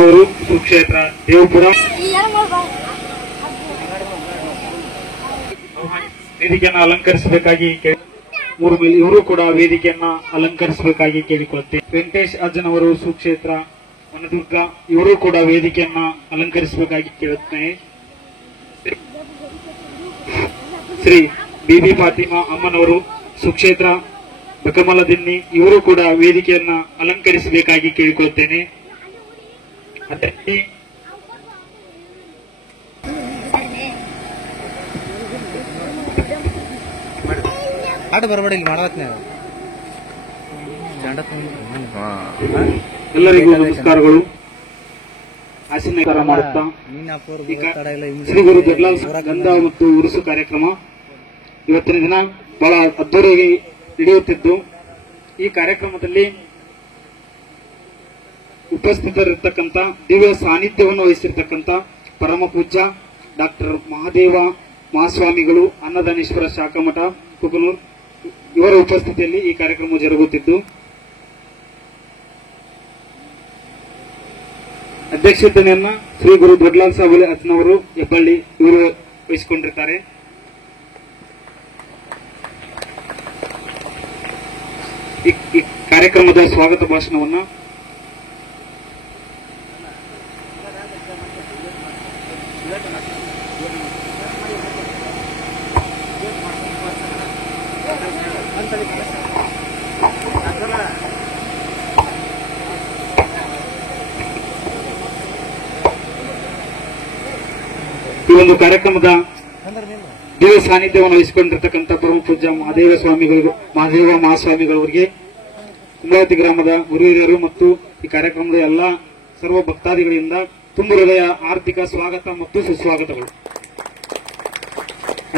ಅವರು ಸುಕ್ಷೇತ್ರ ದೇವಪುರ ವೇದಿಕೆಯನ್ನು ಅಲಂಕರಿಸಬೇಕಾಗಿ ಇವರು ಕೂಡ ವೇದಿಕೆಯನ್ನ ಅಲಂಕರಿಸಬೇಕಾಗಿ ಕೇಳಿಕೊಳ್ಳುತ್ತೇವೆ. ವೆಂಕಟೇಶ್ ಅಜ್ಜನವರು ಸುಕ್ಷೇತ್ರ ವನದುರ್ಗ ಇವರು ಕೂಡ ವೇದಿಕೆಯನ್ನ ಅಲಂಕರಿಸಬೇಕಾಗಿ ಕೇಳುತ್ತೇನೆ. ಶ್ರೀ ಬಿಬಿ ಫಾತಿಮಾ ಅಮ್ಮನವರು ಸುಕ್ಷೇತ್ರ ಬಕಮಲದಿನ್ನಿ ಇವರು ಕೂಡ ವೇದಿಕೆಯನ್ನ ಅಲಂಕರಿಸಬೇಕಾಗಿ ಕೇಳಿಕೊಳ್ಳುತ್ತೇನೆ. ಎಲ್ಲರಿಗೂ ನಮಸ್ಕಾರಗಳು. ಆಶೀರ್ವಾದ ಮಾಡುತ್ತಾ ಶ್ರೀ ಗುರು ದೊಡ್ಡಲಾಲ್ ಗಂಧ ಮತ್ತು ಉರುಸು ಕಾರ್ಯಕ್ರಮ ಇವತ್ತಿನ ದಿನ ಬಹಳ ಅದ್ದೂರಿಯಾಗಿ ನಡೆಯುತ್ತಿದ್ದು, ಈ ಕಾರ್ಯಕ್ರಮದಲ್ಲಿ ಉಪಸ್ಥಿತರಿರ್ತಕ್ಕಂಥ ದಿವ್ಯ ಸಾನ್ನಿಧ್ಯವನ್ನು ವಹಿಸಿರ್ತಕ್ಕಂಥ ಪರಮ ಪೂಜ್ಯ ಡಾಕ್ಟರ್ ಮಹಾದೇವ ಮಹಾಸ್ವಾಮಿಗಳು ಅನ್ನದಾನೇಶ್ವರ ಶಾಖಾಮಠ ಕುಕನೂರ್ ಇವರ ಉಪಸ್ಥಿತಿಯಲ್ಲಿ ಈ ಕಾರ್ಯಕ್ರಮ ಜರುಗುತ್ತಿದ್ದು, ಅಧ್ಯಕ್ಷತೆಯನ್ನ ಶ್ರೀ ಗುರು ದೊಡ್ಡಲಾಲ್ ಸಾಬಲಿ ಅಜ್ಜನವರು ಹೆಬ್ಬಳ್ಳಿ ಇವರು ವಹಿಸಿಕೊಂಡಿರ್ತಾರೆ. ಈ ಕಾರ್ಯಕ್ರಮದ ಸ್ವಾಗತ ಭಾಷಣವನ್ನ ಈ ಒಂದು ಕಾರ್ಯಕ್ರಮದ ದಿವ್ಯ ಸಾನ್ನಿಧ್ಯವನ್ನು ವಹಿಸಿಕೊಂಡಿರ್ತಕ್ಕಂಥ ಪರಮ ಪೂಜ್ಯ ಮಹಾದೇವ ಮಹಾಸ್ವಾಮಿಗಳವರಿಗೆ ಕುಂಬಳವತಿ ಗ್ರಾಮದ ಗುರು ಹಿರಿಯರು ಮತ್ತು ಈ ಕಾರ್ಯಕ್ರಮದ ಎಲ್ಲ ಸರ್ವ ಭಕ್ತಾದಿಗಳಿಂದ ತುಂಬ ಹೃದಯ ಆರ್ಥಿಕ ಸ್ವಾಗತ ಮತ್ತು ಸುಸ್ವಾಗತಗಳು.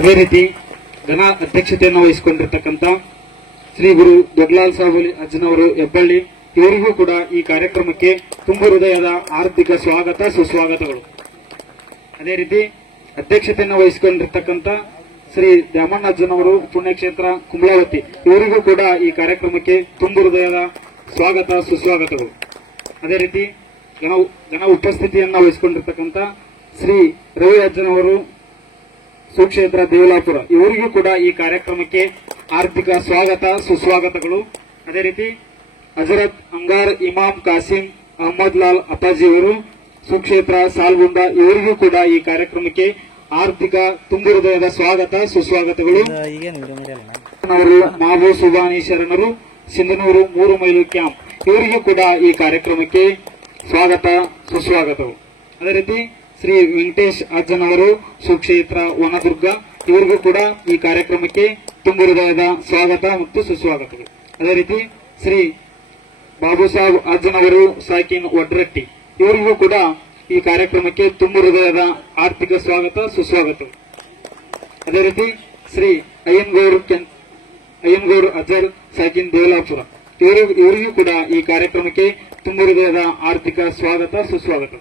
ಅದೇ ರೀತಿ ಘನ ಅಧ್ಯಕ್ಷತೆಯನ್ನು ವಹಿಸಿಕೊಂಡಿರ್ತಕ್ಕಂಥ ಶ್ರೀ ಗುರು ದೊಡ್ಡಲಾಲ್ ಸಾಬಲಿ ಅಜ್ಜನವರು ಹೆಬ್ಬಳ್ಳಿ ಇವರಿಗೂ ಕೂಡ ಈ ಕಾರ್ಯಕ್ರಮಕ್ಕೆ ತುಂಬ ಹೃದಯದ ಆರ್ಥಿಕ ಸ್ವಾಗತ ಸುಸ್ವಾಗತಗಳು. ಅದೇ ರೀತಿ ಅಧ್ಯಕ್ಷತೆಯನ್ನು ವಹಿಸಿಕೊಂಡಿರ್ತಕ್ಕಂಥ ಶ್ರೀ ದ್ಯಾಮಣ್ಣಜ್ಜನವರು ಪುಣ್ಯಕ್ಷೇತ್ರ ಕುಂಬಳವತಿ ಇವರಿಗೂ ಕೂಡ ಈ ಕಾರ್ಯಕ್ರಮಕ್ಕೆ ತುಂಬ ಹೃದಯದ ಸ್ವಾಗತ ಸುಸ್ವಾಗತಗಳು. ಅದೇ ರೀತಿ ಘನ ಉಪಸ್ಥಿತಿಯನ್ನು ವಹಿಸಿಕೊಂಡಿರ್ತಕ್ಕಂಥ ಶ್ರೀ ರವಿ ಅಜ್ಜನವರು ಸುಕ್ಷೇತ್ರ ದೇವಲಾಪುರ ಇವರಿಗೂ ಕೂಡ ಈ ಕಾರ್ಯಕ್ರಮಕ್ಕೆ ಆರ್ಥಿಕ ಸ್ವಾಗತ ಸುಸ್ವಾಗತಗಳು. ಅದೇ ರೀತಿ ಹಜರತ್ ಅಂಗಾರ್ ಇಮಾಮ್ ಕಾಸಿಂ ಅಹಮದ್ ಲಾಲ್ ಅಪ್ಪಾಜಿಯವರು ಸುಕ್ಷೇತ್ರ ಸಾಲ್ಗುಂಡ ಇವರಿಗೂ ಕೂಡ ಈ ಕಾರ್ಯಕ್ರಮಕ್ಕೆ ಆರ್ಥಿಕ ತುಂಬ ಹೃದಯದ ಸ್ವಾಗತ ಸುಸ್ವಾಗತಗಳು. ಮಾಬು ಸುಬಾನಿ ಶರಣರು ಸಿಂಧನೂರು 3 ಮೈಲು ಕ್ಯಾಂಪ್ ಇವರಿಗೂ ಕೂಡ ಈ ಕಾರ್ಯಕ್ರಮಕ್ಕೆ ಸ್ವಾಗತ ಸುಸ್ವಾಗತಗಳು. ಅದೇ ರೀತಿ ಶ್ರೀ ವೆಂಕಟೇಶ್ ಅಜ್ಜನವರು ಸುಕ್ಷೇತ್ರ ವನದುರ್ಗ ಇವರಿಗೂ ಕೂಡ ಈ ಕಾರ್ಯಕ್ರಮಕ್ಕೆ ತುಂಬ ಹೃದಯದ ಸ್ವಾಗತ ಮತ್ತು ಸುಸ್ವಾಗತಗಳು. ಅದೇ ರೀತಿ ಶ್ರೀ ಬಾಬು ಸಾಹೇಬ್ ಅಜ್ಜನವರು ಸಾಕಿನ್ ಒಡ್ರಟ್ಟಿ ಇವರಿಗೂ ಕೂಡ ಈ ಕಾರ್ಯಕ್ರಮಕ್ಕೆ ತುಂಬ ಹೃದಯದ ಆರ್ಥಿಕ ಸ್ವಾಗತ ಸುಸ್ವಾಗತಗಳು. ಅದೇ ರೀತಿ ಶ್ರೀ ಅಯ್ಯನ್ಗೌರ್ ಅಜರ್ ಸಾಕಿನ್ ದೇವಲಾಪುರ ಇವರಿಗೂ ಕೂಡ ಈ ಕಾರ್ಯಕ್ರಮಕ್ಕೆ ತುಂಬ ಹೃದಯದ ಆರ್ಥಿಕ ಸ್ವಾಗತ ಸುಸ್ವಾಗತ.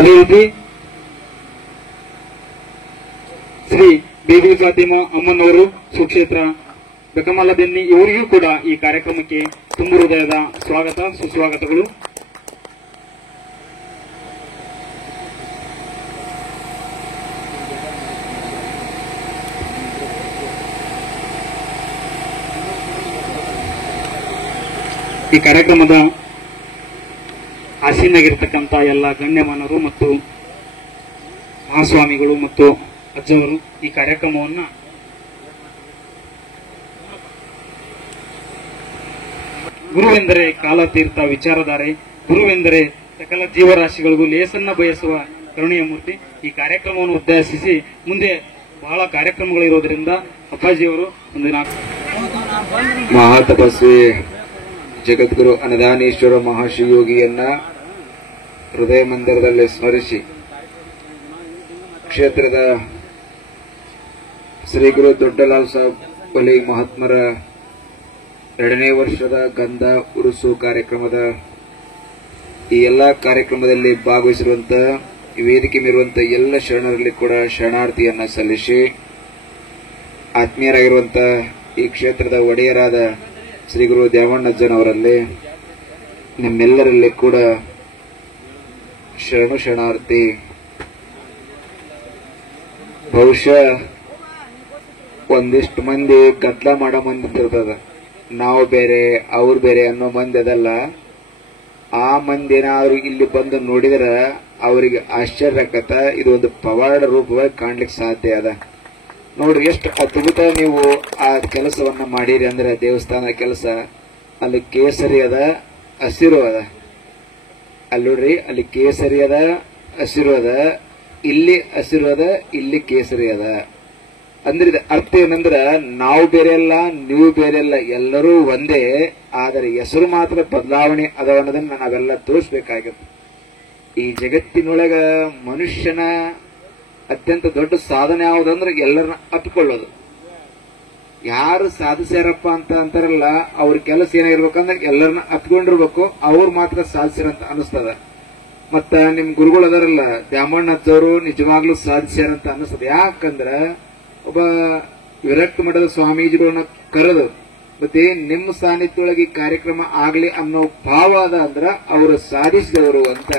ಅದೇ ರೀತಿ ಶ್ರೀ ಬೇಬಿ ಫಾತಿಮಾ ಅಮ್ಮನವರು ಸುಕ್ಷೇತ್ರ ಬೆಕಮಲದೆನ್ನಿ ಇವರಿಗೂ ಕೂಡ ಈ ಕಾರ್ಯಕ್ರಮಕ್ಕೆ ತುಂಬ ಹೃದಯದ ಸ್ವಾಗತ ಸುಸ್ವಾಗತಗಳು. ಈ ಕಾರ್ಯಕ್ರಮದ ಆಸೀನಾಗಿರ್ತಕ್ಕಂಥ ಎಲ್ಲ ಗಣ್ಯಮಾನರು ಮತ್ತು ಮಹಾಸ್ವಾಮಿಗಳು ಮತ್ತು ಅಜ್ಜವರು ಈ ಕಾರ್ಯಕ್ರಮವನ್ನು ಗುರುವೆಂದರೆ ಕಾಲತೀರ್ಥ ವಿಚಾರಧಾರೆ, ಗುರುವೆಂದರೆ ಸಕಲ ಜೀವರಾಶಿಗಳಿಗೂ ಲೇಸನ್ನ ಬಯಸುವ ಕರುಣೆಯ ಮೂರ್ತಿ. ಈ ಕಾರ್ಯಕ್ರಮವನ್ನು ಉದ್ದೇಶಿಸಿ ಮುಂದೆ ಬಹಳ ಕಾರ್ಯಕ್ರಮಗಳಿರೋದ್ರಿಂದ ಅಪ್ಪಾಜಿಯವರು ಒಂದು ಮಹಾತಪಸ್ವಿ ಜಗದ್ಗುರು ಅನ್ನದಾನೇಶ್ವರ ಮಹಾಶಿವಯೋಗಿಯನ್ನ ಹೃದಯ ಮಂದಿರದಲ್ಲಿ ಸ್ಮರಿಸಿ ಕ್ಷೇತ್ರದ ಶ್ರೀ ಗುರು ದೊಡ್ಡಲಾಲ್ ಸಾಬಲಿ ಮಹಾತ್ಮರ 2ನೇ ವರ್ಷದ ಗಂಧ ಉರುಸು ಕಾರ್ಯಕ್ರಮದ ಈ ಎಲ್ಲ ಕಾರ್ಯಕ್ರಮದಲ್ಲಿ ಭಾಗವಹಿಸಿರುವಂತಹ ವೇದಿಕೆ ಮೇಲಿರುವಂತಹ ಎಲ್ಲ ಶರಣರಲ್ಲಿ ಕೂಡ ಶರಣಾರ್ಥಿಯನ್ನ ಸಲ್ಲಿಸಿ ಆತ್ಮೀಯರಾಗಿರುವಂತಹ ಈ ಕ್ಷೇತ್ರದ ಒಡೆಯರಾದ ಶ್ರೀ ಗುರು ದ್ಯಾಮಣ್ಣಜ್ಜನವರಲ್ಲಿ ನಿಮ್ಮೆಲ್ಲರಲ್ಲಿ ಕೂಡ ಶರಣಾರ್ಥಿ. ಬಹುಶಃ ಒಂದಿಷ್ಟು ಮಂದಿ ಗದ್ಲ ಮಾಡೋ ಮಂದಿ ಇರ್ತದ, ನಾವು ಬೇರೆ ಅವ್ರು ಬೇರೆ ಅನ್ನೋ ಮಂದಿ ಅದಲ್ಲ. ಆ ಮಂದಿ ಏನಾದ್ರು ಇಲ್ಲಿ ಬಂದು ನೋಡಿದ್ರ ಅವರಿಗೆ ಆಶ್ಚರ್ಯ ಆಕತ್ತ. ಇದು ಒಂದು ಪವಾಡ ರೂಪವಾಗಿ ಕಾಣ್ಲಿಕ್ಕೆ ಸಾಧ್ಯ ಅದ. ನೋಡ್ರಿ ಎಷ್ಟು ಅದ್ಭುತ ನೀವು ಆ ಕೆಲಸವನ್ನ ಮಾಡಿರಿ ಅಂದ್ರೆ, ದೇವಸ್ಥಾನ ಕೆಲಸ. ಅಲ್ಲಿ ಕೇಸರಿ ಅದ, ಹಸಿರು ಅದ. ಅಲ್ಲಿ ನೋಡ್ರಿ, ಅಲ್ಲಿ ಕೇಸರಿ ಅದ, ಹಸಿರು ಅದ. ಇಲ್ಲಿ ಹಸಿರು ಅದ, ಇಲ್ಲಿ ಕೇಸರಿ ಅದ. ಅಂದ್ರೆ ಇದು ಅರ್ಥ ಏನಂದ್ರ, ನಾವು ಬೇರೆ ಅಲ್ಲ, ನೀವು ಬೇರೆ ಅಲ್ಲ, ಎಲ್ಲರೂ ಒಂದೇ. ಆದರೆ ಹೆಸರು ಮಾತ್ರ ಬದಲಾವಣೆ ಅದ ಅನ್ನೋದನ್ನ ನಾವೆಲ್ಲ ತೋರಿಸ್ಬೇಕಾಗತ್ತೆ. ಈ ಜಗತ್ತಿನೊಳಗ ಮನುಷ್ಯನ ಅತ್ಯಂತ ದೊಡ್ಡ ಸಾಧನೆ ಯಾವುದಂದ್ರೆ ಎಲ್ಲರನ್ನ ಅಪ್ಪಿಕೊಳ್ಳೋದು. ಯಾರು ಸಾಧಿಸ್ಯಾರಪ್ಪ ಅಂತ ಅಂತಾರಲ್ಲ, ಅವ್ರ ಕೆಲಸ ಏನಾಗಿರ್ಬೇಕಂದ್ರೆ ಎಲ್ಲರನ್ನ ಅಪ್ಕೊಂಡಿರ್ಬೇಕು, ಅವ್ರು ಮಾತ್ರ ಸಾಧಿಸ್ಯಾರಂತ ಅನಿಸ್ತದ. ಮತ್ತ ನಿಮ್ ಗುರುಗಳು ಅದಾರಲ್ಲ ದ್ಯಾಮಣ್ಣಜ್ಜವರು, ನಿಜವಾಗ್ಲೂ ಸಾಧಿಸ್ಯಾರಂತ ಅನಿಸ್ತದ. ಯಾಕಂದ್ರ ಒಬ್ಬ ವಿರಕ್ತ ಮಠದ ಸ್ವಾಮೀಜಿಗಳನ್ನ ಕರೆದು ಮತ್ತೆ ನಿಮ್ಮ ಸಾನ್ನಿಧ್ಯವೊಳಗೆ ಈ ಕಾರ್ಯಕ್ರಮ ಆಗ್ಲಿ ಅನ್ನೋ ಭಾವ ಅದ ಅಂದ್ರ ಅವರು ಸಾಧಿಸಿದವರು ಅಂತ.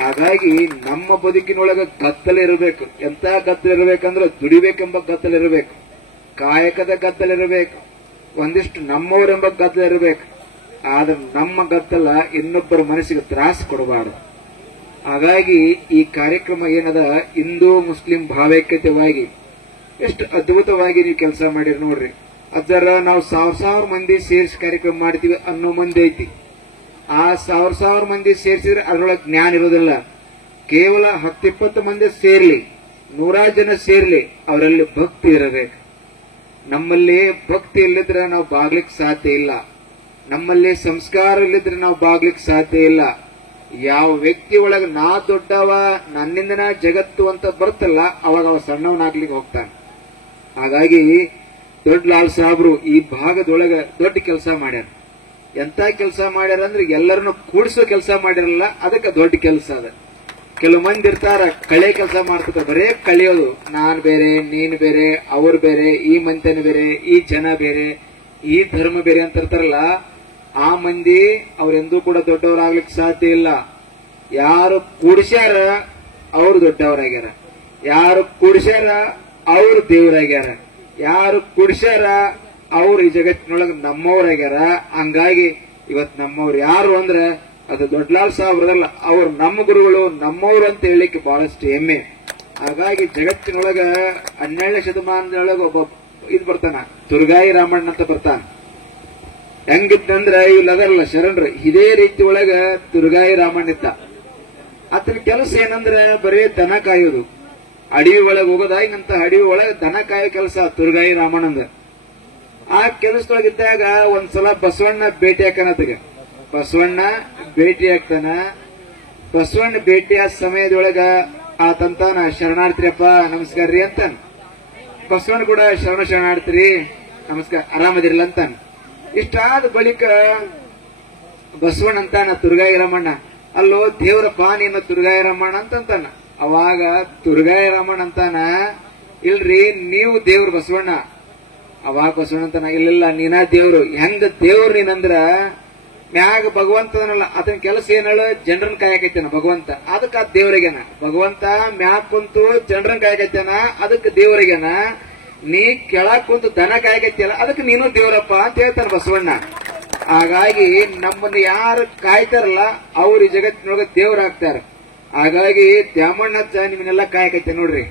ಹಾಗಾಗಿ ನಮ್ಮ ಬದುಕಿನೊಳಗ ಗತ್ತಲೆ ಇರಬೇಕು. ಎಂತ ಗತ್ತಲೆ ಇರಬೇಕಂದ್ರೆ ದುಡಿಬೇಕೆಂಬ ಗತ್ತಲೆ ಇರಬೇಕು, ಕಾಯಕದ ಗತ್ತಲೆ ಇರಬೇಕು, ಒಂದಿಷ್ಟು ನಮ್ಮವರೆಂಬ ಗತ್ತಲೆ ಇರಬೇಕು. ಆದ್ರೆ ನಮ್ಮ ಗತ್ತಲ ಇನ್ನೊಬ್ಬರ ಮನಸ್ಸಿಗೆ ತ್ರಾಸ ಕೊಡಬಾರದು. ಹಾಗಾಗಿ ಈ ಕಾರ್ಯಕ್ರಮ ಏನದ, ಹಿಂದೂ ಮುಸ್ಲಿಂ ಭಾವೈಕ್ಯತೆವಾಗಿ ಎಷ್ಟು ಅದ್ಭುತವಾಗಿ ನೀವು ಕೆಲಸ ಮಾಡಿರಿ ನೋಡ್ರಿ. ಅದರ ನಾವು ಸಾವಿರ ಮಂದಿ ಸೇರಿಸಿ ಕಾರ್ಯಕ್ರಮ ಮಾಡ್ತೀವಿ ಅನ್ನೋ ಮಂದಿ ಐತಿ. ಆ ಸಾವಿರ ಮಂದಿ ಸೇರಿಸಿದ್ರೆ ಅದರೊಳಗೆ ಜ್ಞಾನ ಇರೋದಿಲ್ಲ. ಕೇವಲ 10-20 ಮಂದಿ ಸೇರ್ಲಿ, 100 ಜನ ಸೇರ್ಲಿ, ಅವರಲ್ಲಿ ಭಕ್ತಿ ಇರಬೇಕು. ನಮ್ಮಲ್ಲಿ ಭಕ್ತಿ ಇಲ್ಲದ್ರೆ ನಾವು ಬಾಗ್ಲಿಕ್ಕೆ ಸಾಧ್ಯ ಇಲ್ಲ. ನಮ್ಮಲ್ಲಿ ಸಂಸ್ಕಾರ ಇಲ್ಲದ್ರೆ ನಾವು ಬಾಗ್ಲಿಕ್ಕೆ ಸಾಧ್ಯ ಇಲ್ಲ. ಯಾವ ವ್ಯಕ್ತಿ ಒಳಗೆ ನಾ ದೊಡ್ಡವ, ನನ್ನಿಂದನ ಜಗತ್ತು ಅಂತ ಬರ್ತಲ್ಲ, ಅವಾಗ ಅವ ಸಣ್ಣವನಾಗ್ಲಿಕ್ಕೆ ಹೋಗ್ತಾನೆ. ಹಾಗಾಗಿ ದೊಡ್ಡ ಲಾಲ್ ಸಾಬ್ರು ಈ ಭಾಗದೊಳಗ ದೊಡ್ಡ ಕೆಲಸ ಮಾಡ್ಯಾರ. ಎಂತ ಕೆಲಸ ಮಾಡ್ಯಾರ ಅಂದ್ರೆ ಎಲ್ಲರನ್ನು ಕೂಡಿಸೋ ಕೆಲಸ ಮಾಡಿರಲ್ಲ, ಅದಕ್ಕೆ ದೊಡ್ಡ ಕೆಲಸ ಅದ. ಕೆಲವು ಮಂದಿ ಇರ್ತಾರ, ಕಳೆ ಕೆಲಸ ಮಾಡ್ತಿರ್ತಾರ, ಬರೇ ಕಳೆಯೋದು. ನಾನ್ ಬೇರೆ, ನೀನ್ ಬೇರೆ, ಅವ್ರು ಬೇರೆ, ಈ ಮಂತನ ಬೇರೆ, ಈ ಜನ ಬೇರೆ, ಈ ಧರ್ಮ ಬೇರೆ ಅಂತ ಇರ್ತಾರಲ್ಲ, ಆ ಮಂದಿ ಅವ್ರೆಂದೂ ಕೂಡ ದೊಡ್ಡವರಾಗ್ಲಿಕ್ಕೆ ಸಾಧ್ಯ ಇಲ್ಲ. ಯಾರು ಕೂಡಿಸ್ಯಾರ ಅವ್ರು ದೊಡ್ಡವರಾಗ್ಯಾರ, ಯಾರು ಕೂಡಿಸ್ಯಾರ ಅವ್ರು ದೇವರಾಗ್ಯಾರ, ಯಾರು ಕೂಡಿಸ್ಯಾರ ಅವ್ರು ಈ ಜಗತ್ತಿನೊಳಗೆ ನಮ್ಮವರಾಗ್ಯಾರ. ಹಂಗಾಗಿ ಇವತ್ ನಮ್ಮವ್ರು ಯಾರು ಅಂದ್ರೆ ಅದು ದೊಡ್ಡಲಾಲ್ ಸಾಬ್ರದಲ್ಲ, ಅವ್ರು ನಮ್ಮ ಗುರುಗಳು, ನಮ್ಮವ್ರು ಅಂತ ಹೇಳಲಿಕ್ಕೆ ಬಹಳಷ್ಟು ಹೆಮ್ಮೆ. ಹಾಗಾಗಿ ಜಗತ್ತಿನೊಳಗ 12ನೇ ಶತಮಾನದೊಳಗ ಒಬ್ಬ ಇದು ಬರ್ತಾನ, ತುರ್ಗಾಯಿ ರಾಮಣ್ಣ ಅಂತ ಬರ್ತಾನ. ಹೆಂಗಿದ್ದಂದ್ರ ಇಲ್ಲದಲ್ಲ ಶರಣರು, ಇದೇ ರೀತಿ ಒಳಗ ತುರ್ಗಾಯಿ ರಾಮಣ್ಣ ಇದ್ದ. ಆತನ ಕೆಲಸ ಏನಂದ್ರೆ ಬರೀ ದನ ಕಾಯೋದು. ಅಡವಿ ಒಳಗೆ ಹೋಗೋದ, ಹಿಂಗಂತ ಅಡವಿ ಒಳಗೆ ದನ ಕಾಯೋ ಕೆಲಸ ತುರ್ಗಾಯಿ ರಾಮಣ್ಣಂದ. ಆ ಕೆಲಸದೊಳಗಿದ್ದಾಗ ಒಂದ್ಸಲ ಬಸವಣ್ಣ ಭೇಟಿ ಹಾಕನತಗ. ಬಸವಣ್ಣ ಭೇಟಿ ಆಗ್ತಾನ. ಬಸವಣ್ಣ ಭೇಟಿಯ ಸಮಯದೊಳಗ ಆತಂತಾನ, ಶರಣಾರ್ಥಿರಪ್ಪ ನಮಸ್ಕಾರ ರೀ ಅಂತಾನ. ಬಸವಣ್ಣ ಕೂಡ ಶರಣಾರ್ಥಿ, ನಮಸ್ಕಾರ, ಆರಾಮದಿರಲ್ಲ ಅಂತಾನ. ಇಷ್ಟಾದ ಬಳಿಕ ಬಸವಣ್ಣ ಅಂತಾನ ತುರ್ಗಾಯಿ ರಾಮಣ್ಣ, ಅಲ್ಲೋ ದೇವ್ರಪ್ಪ ನೀನು ತುರ್ಗಾಯಿ ರಾಮಣ್ಣ ಅಂತಂತಾನ. ಅವಾಗ ತುರ್ಗಾಯಿ ರಾಮಣ್ಣ ಅಂತಾನ, ಇಲ್ರಿ ನೀವು ದೇವ್ರು ಬಸವಣ್ಣ. ಅವಾಗ ಬಸವಣ್ಣ ಅಂತಾನ, ಇಲ್ಲ ನೀನ ದೇವ್ರು. ಹೆಂಗ ದೇವ್ರು ನೀನಂದ್ರ ಮ್ಯಾಗ ಭಗವಂತನಲ್ಲ, ಅದನ್ನ ಕೆಲಸ ಏನೇಳು ಜನರನ್ನ ಕಾಯಕೈತೇನ ಭಗವಂತ, ಅದಕ್ಕ ದೇವರಿಗೇನ. ಭಗವಂತ ಮ್ಯಾಗ ಕುಂತು ಜನರನ್ನ ಕಾಯಕೈತೇನ, ಅದಕ್ಕೆ ದೇವರಿಗೇನ. ನೀ ಕೆಳಗ್ ಕುಂತು ದನ ಕಾಯಕೈತಿಯಲ್ಲ, ಅದಕ್ಕೆ ನೀನು ದೇವರಪ್ಪ ಅಂತ ಹೇಳ್ತಾನ ಬಸವಣ್ಣ. ಹಾಗಾಗಿ ನಮ್ಮನ್ನು ಯಾರು ಕಾಯ್ತಾರಲ್ಲ ಅವ್ರು ಈ ಜಗತ್ತಿನೊಳಗೆ ದೇವರಾಗ್ತಾರ. ಹಾಗಾಗಿ ದ್ಯಾಮಣ್ಣಜ್ಜ ನಿಮ್ಮನ್ನೆಲ್ಲ ಕಾಯಕೈತೆ ನೋಡ್ರಿ.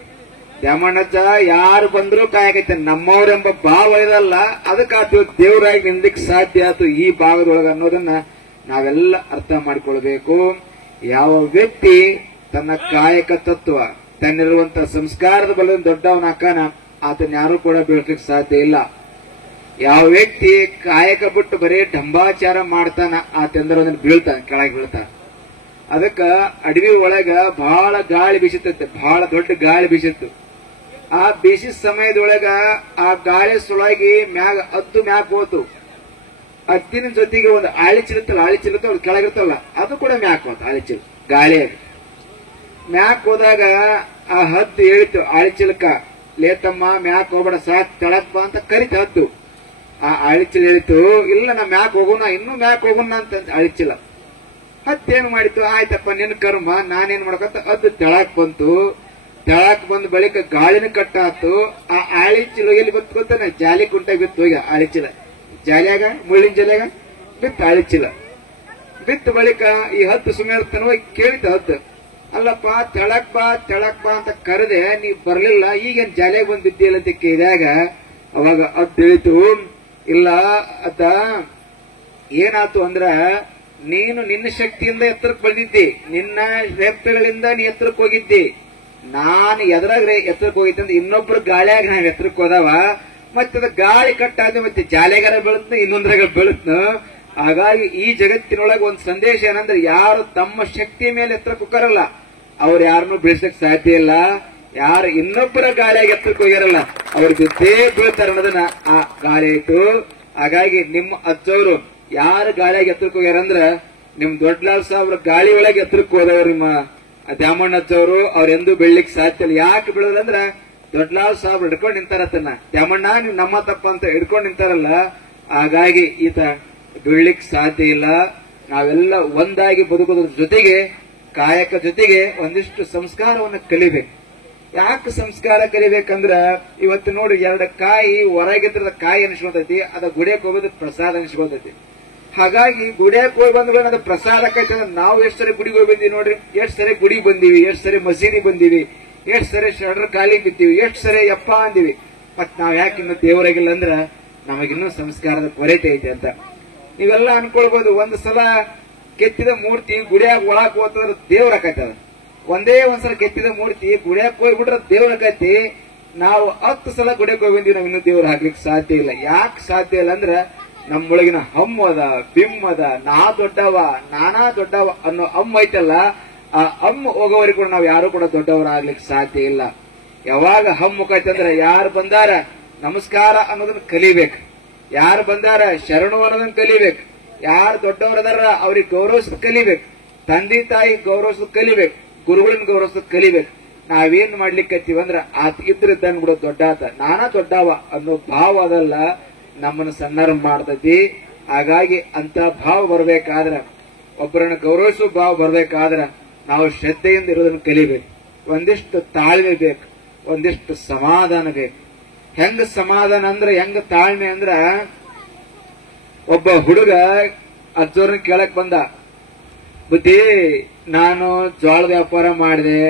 ದ್ಯಾಮಣ್ಣಜ್ಜ ಯಾರು ಬಂದ್ರು ಕಾಯಕೈತೆ, ನಮ್ಮವ್ರೆಂಬ ಭಾವ ಇದಲ್ಲ, ಅದಕ್ಕೆ ದೇವರಾಗಿ ನಿಂದಕ್ಕೆ ಸಾಧ್ಯ ಆಯ್ತು ಈ ಭಾಗದೊಳಗೆ ಅನ್ನೋದನ್ನ ನಾವೆಲ್ಲ ಅರ್ಥ ಮಾಡ್ಕೊಳ್ಬೇಕು. ಯಾವ ವ್ಯಕ್ತಿ ತನ್ನ ಕಾಯಕ ತತ್ವ, ತನ್ನಿರುವಂತ ಸಂಸ್ಕಾರದ ಬಲ ದೊಡ್ಡವನಾಕಾನ, ಆತನ ಯಾರು ಕೂಡ ಬೀಳ್ಲಿಕ್ಕೆ ಸಾಧ್ಯ ಇಲ್ಲ. ಯಾವ ವ್ಯಕ್ತಿ ಕಾಯಕ ಬಿಟ್ಟು ಬರೀ ಢಂಬಾಚಾರ ಮಾಡ್ತಾನ, ಆತಂದ್ರೆ ಅದನ್ನ ಬೀಳ್ತಾನ, ಕೆಳಗೆ ಬೀಳ್ತಾನ. ಅದಕ್ಕ ಅಡವಿ ಒಳಗ ಬಹಳ ಗಾಳಿ ಬೀಸುತ್ತೆ, ಬಹಳ ದೊಡ್ಡ ಗಾಳಿ ಬೀಸಿತ್ತು. ಆ ಬೀಸಿದ ಸಮಯದೊಳಗ ಆ ಗಾಳಿ ಸುಳಾಗಿ ಮ್ಯಾಗ ಹೋತು. ಹದ್ದಿನ ಜೊತೆಗೆ ಒಂದು ಆಳಿಚಿರುತ್ತಲ್ಲ, ಅದು ಕೆಳಗಿರ್ತಲ್ಲ, ಅದು ಕೂಡ ಮ್ಯಾಕ್ ಹೋತು. ಆಳಿಚಿಲ್ ಗಾಳಿಯಾಗಿ ಮ್ಯಾಕ್ ಹೋದಾಗ ಆ ಹದ್ದು ಹೇಳಿತು ಆಳಿಚಿಲ್ಕ, ಲೇತಮ್ಮ ಮ್ಯಾಕ್ ಹೋಗ್ಬೇಡ, ಸಾಕ್ ತೆಳಕ್ ಬಾ ಅಂತ ಕರಿತ ಹದ್ದು. ಆ ಅಳಿಚಿಲ ಹೇಳಿತು, ಇಲ್ಲ ನಾ ಮ್ಯಾಕ್ ಹೋಗೋಣ, ಇನ್ನೂ ಮ್ಯಾಕ್ ಹೋಗೋಣ ಅಂತ ಅಳಿಚಿಲ್ಲ. ಮತ್ತೇನು ಮಾಡಿತ್ತು, ಆಯ್ತಪ್ಪ ನಿನ್ ಕರ್ಮ, ನಾನೇನ್ ಮಾಡ್ಕತ್ತ ಅದು ತೆಳಕ್ ಬಂತು. ತೆಳಕ್ ಬಂದ ಬಳಿಕ ಗಾಳಿನ ಕಟ್ಟಾತು. ಆ ಆಳಿಚಿಲು ಎಲ್ಲಿ ಬಂತು ಗೊತ್ತಾನೆ, ಜಾಲಿ ಕುಂಟಾಗ ಬಿತ್ತು. ಈಗ ಆಳಿಚಿಲ ಜಾಲಿಯಾಗ, ಮುಳ್ಳಿನ ಜಾಲಿಯಾಗ ಬಿತ್ತು ಆಳಿಚಿಲ. ಬಿತ್ತ ಬಳಿಕ ಈ ಹತ್ತು ಸುಮಾರು ತನವ ಕೇಳಿತ ಹತ್ತು, ಅಲ್ಲಪ್ಪ ತೆಳಕ್ ಬಾ ಅಂತ ಕರೆದೆ, ನೀ ಬರ್ಲಿಲ್ಲ, ಈಗೇನ್ ಜಾಲಿಯಾಗ ಬಂದ್ ಬಿದ್ದಿಲ್ಲ ಅಂತ ಕೇಳಿದಾಗ ಅವಾಗ ಅದ್ ತಿಳಿತು, ಇಲ್ಲ ಅದ ಏನಾತು ಅಂದ್ರ ನೀನು ನಿನ್ನ ಶಕ್ತಿಯಿಂದ ಎತ್ತರಕ್ಕೆ ಬಂದಿದ್ದಿ, ನಿನ್ನ ರೆಪ್ಪೆಗಳಿಂದ ನೀ ಎತ್ತರಕ್ಕೆ ಹೋಗಿದ್ದಿ. ನಾನು ಎದ್ರಾಗ ಎತ್ತರಕ್ಕೆ ಹೋಗಿದ್ದೆ ಅಂದ್ರೆ ಇನ್ನೊಬ್ರು ಗಾಳಿಯಾಗ ನಾವು ಎತ್ತರಕ್ಕೆ ಹೋದವ, ಮತ್ತೆ ಗಾಳಿ ಕಟ್ಟಾದ ಮತ್ತೆ ಜಾಲಿಗಾರ ಬೀಳುತ್ತ, ಇನ್ನೊಂದ್ರಾಗ ಬೀಳುತ್ತ. ಹಾಗಾಗಿ ಈ ಜಗತ್ತಿನೊಳಗೆ ಒಂದು ಸಂದೇಶ ಏನಂದ್ರೆ, ಯಾರು ತಮ್ಮ ಶಕ್ತಿ ಮೇಲೆ ಎತ್ತರಕ್ಕೆ ಹೋಗಾರಲ್ಲ ಅವ್ರು ಯಾರನ್ನೂ ಬೀಳ್ಸಕ್ ಸಾಧ್ಯ ಇಲ್ಲ. ಯಾರು ಇನ್ನೊಬ್ಬರ ಗಾಳಿಯಾಗಿ ಎತ್ತರಕ್ಕೆ ಹೋಗ್ಯಾರಲ್ಲ ಅವ್ರು ಬಿದ್ದೇ ಬೀಳ್ತಾರ ಅನ್ನೋದನ್ನ ಆ ಗಾಳಿ ಆಯ್ತು. ಹಾಗಾಗಿ ನಿಮ್ಮ ಅಜ್ಜವರು ಯಾರು ಗಾಳಿಯಾಗಿ ಎತ್ತರಕ್ಕೆ ಹೋಗ್ಯಾರಂದ್ರ, ನಿಮ್ ದೊಡ್ಡಲಾಲ್ ಸಾಹೇಬ್ರ ಗಾಳಿ ಒಳಗೆ ಎತ್ತರಕ್ಕೆ ಹೋದವ್ರು ನಿಮ್ಮ ದ್ಯಾಮಣ್ಣ ಅಜ್ಜವರು. ಅವ್ರೆಂದೂ ಬೆಳಿಲಿಕ್ಕೆ ಸಾಧ್ಯ ಇಲ್ಲ. ಯಾಕೆ ಬೀಳೋದಂದ್ರ ದೊಡ್ಡಲಾಲ್ ಸಾಹೇಬ್ರು ಹಿಡ್ಕೊಂಡು ನಿಂತಾರತನ್ನ, ದ್ಯಾಮಣ್ಣ ನೀವು ನಮ್ಮ ತಪ್ಪ ಅಂತ ಹಿಡ್ಕೊಂಡು ನಿಂತಾರಲ್ಲ, ಹಾಗಾಗಿ ಈತ ಬೀಳ್ಲಿಕ್ಕೆ ಸಾಧ್ಯ ಇಲ್ಲ. ನಾವೆಲ್ಲ ಒಂದಾಗಿ ಬದುಕೋದ್ರ ಜೊತೆಗೆ, ಕಾಯಕ ಜೊತೆಗೆ ಒಂದಿಷ್ಟು ಸಂಸ್ಕಾರವನ್ನು ಕಲಿಬೇಕು. ಯಾಕೆ ಸಂಸ್ಕಾರ ಕಲಿಬೇಕಂದ್ರ, ಇವತ್ತು ನೋಡಿ ಎರಡು ಕಾಯಿ ಹೊರಗಿದ್ರದ ಕಾಯಿ ಅನಿಸ್ಕೊತೈತಿ, ಅದ ಗುಡಿಯಕ್ಕೆ ಹೋಗೋದು ಪ್ರಸಾದ ಅನಿಸ್ಕೊತೈತಿ. ಹಾಗಾಗಿ ಗುಡಿಯಕ್ಕೆ ಹೋಗಿ ಬಂದ್ಗಳು ಅದು ಪ್ರಸಾದ ಆಕೈತಿ. ನಾವು ಎಷ್ಟು ಸರಿ ಗುಡಿಗೆ ಹೋಗಿ ಬಂದೀವಿ ನೋಡ್ರಿ, ಎಷ್ಟು ಸರಿ ಗುಡಿಗೆ ಬಂದೀವಿ, ಎಷ್ಟು ಸರಿ ಮಸೀದಿ ಬಂದೀವಿ, ಎಷ್ಟು ಸರಿ ಶಡ್ರ ಕಾಲಿ ಬಿದ್ದೀವಿ, ಎಷ್ಟು ಸರಿ ಯಪ್ಪ ಅಂದಿವಿ. ಮತ್ ನಾವ್ ಯಾಕೆ ಇನ್ನು ದೇವರಾಗಿಲ್ಲ ಅಂದ್ರ ನಮಗಿನ್ನೂ ಸಂಸ್ಕಾರದ ಕೊರತೆ ಐತಿ ಅಂತ ನೀವೆಲ್ಲ ಅನ್ಕೊಳ್ಬಹುದು. ಒಂದ್ ಸಲ ಕೆತ್ತಿದ ಮೂರ್ತಿ ಗುಡಿಯಾಗ ಒಳಕ್ ಹೋಗ್ತದ್ರ ದೇವ್ರ ಆಕೈತದ. ಒಂದೇ ಒಂದ್ಸಲ ಕೆತ್ತಿದ ಮೂರ್ತಿ ಗುಡಿಯಾಕ್ ಹೋಗ್ಬಿಟ್ರ ದೇವ್ರ ಆಕೈತಿ. ನಾವು 10 ಸಲ ಗುಡಿಯಕ್ಕೆ ಹೋಗಿ ಬಂದೀವಿ, ನಾವ್ ಇನ್ನೂ ದೇವ್ರ ಹಾಕ್ಲಿಕ್ಕೆ ಸಾಧ್ಯ ಇಲ್ಲ. ಯಾಕೆ ಸಾಧ್ಯ ಇಲ್ಲ ಅಂದ್ರ ನಮ್ಮೊಳಗಿನ ಹಮ್ಮು ಅದ, ಬಿಮ್ ಅದ, ನಾ ದೊಡ್ಡವ, ನಾನಾ ದೊಡ್ಡವ ಅನ್ನೋ ಹಮ್ಮು ಐತಲ್ಲ, ಆ ಹಮ್ಮು ಹೋಗೋವರೆಗೂ ಕೂಡ ನಾವ್ ಯಾರು ಕೂಡ ದೊಡ್ಡವರಾಗ್ಲಿಕ್ಕೆ ಸಾಧ್ಯ ಇಲ್ಲ. ಯಾವಾಗ ಹಮ್ಮು ಮುಖೈತಂದ್ರ ಯಾರು ಬಂದಾರ ನಮಸ್ಕಾರ ಅನ್ನೋದನ್ನ ಕಲಿಬೇಕು, ಯಾರು ಬಂದಾರ ಶರಣು ಅನ್ನೋದನ್ನ ಕಲಿಬೇಕು, ಯಾರು ದೊಡ್ಡವರದಾರ ಅವ್ರಿಗೆ ಗೌರವಿಸೋದ್ ಕಲಿಬೇಕು, ತಂದೆ ತಾಯಿ ಗೌರವಿಸೋದ್ ಕಲಿಬೇಕು, ಗುರುಗಳನ್ನ ಗೌರವಿಸೋದ್ ಕಲಿಬೇಕು. ನಾವೇನ್ ಮಾಡ್ಲಿಕ್ಕತ್ತೀವಂದ್ರ ಆತ ಇದ್ರಿದ್ದಾನ ಬಿಡೋ ದೊಡ್ಡಾತ, ನಾನಾ ದೊಡ್ಡವ ಅನ್ನೋ ಭಾವ ಅದಲ್ಲ ನಮ್ಮನ್ನ ಸಣ್ಣರ ಮಾಡ್ತೈತಿ. ಹಾಗಾಗಿ ಅಂತ ಭಾವ ಬರ್ಬೇಕಾದ್ರ, ಒಬ್ಬರನ್ನ ಗೌರವಿಸೋ ಭಾವ ಬರ್ಬೇಕಾದ್ರ ನಾವು ಶ್ರದ್ಧೆಯಿಂದ ಇರೋದನ್ನ ಕಲಿಬೇಕು. ಒಂದಿಷ್ಟು ತಾಳ್ಮೆ ಬೇಕು, ಒಂದಿಷ್ಟು ಸಮಾಧಾನ ಬೇಕು. ಹೆಂಗ ಸಮಾಧಾನ ಅಂದ್ರ, ಹೆಂಗ ತಾಳ್ಮೆ ಅಂದ್ರ, ಒಬ್ಬ ಹುಡುಗ ಅಜ್ಜೋರ್ನ ಕೇಳಕ್ ಬಂದ, ಬುದ್ಧಿ ನಾನು ಜೋಳದ ವ್ಯಾಪಾರ ಮಾಡಿದೆ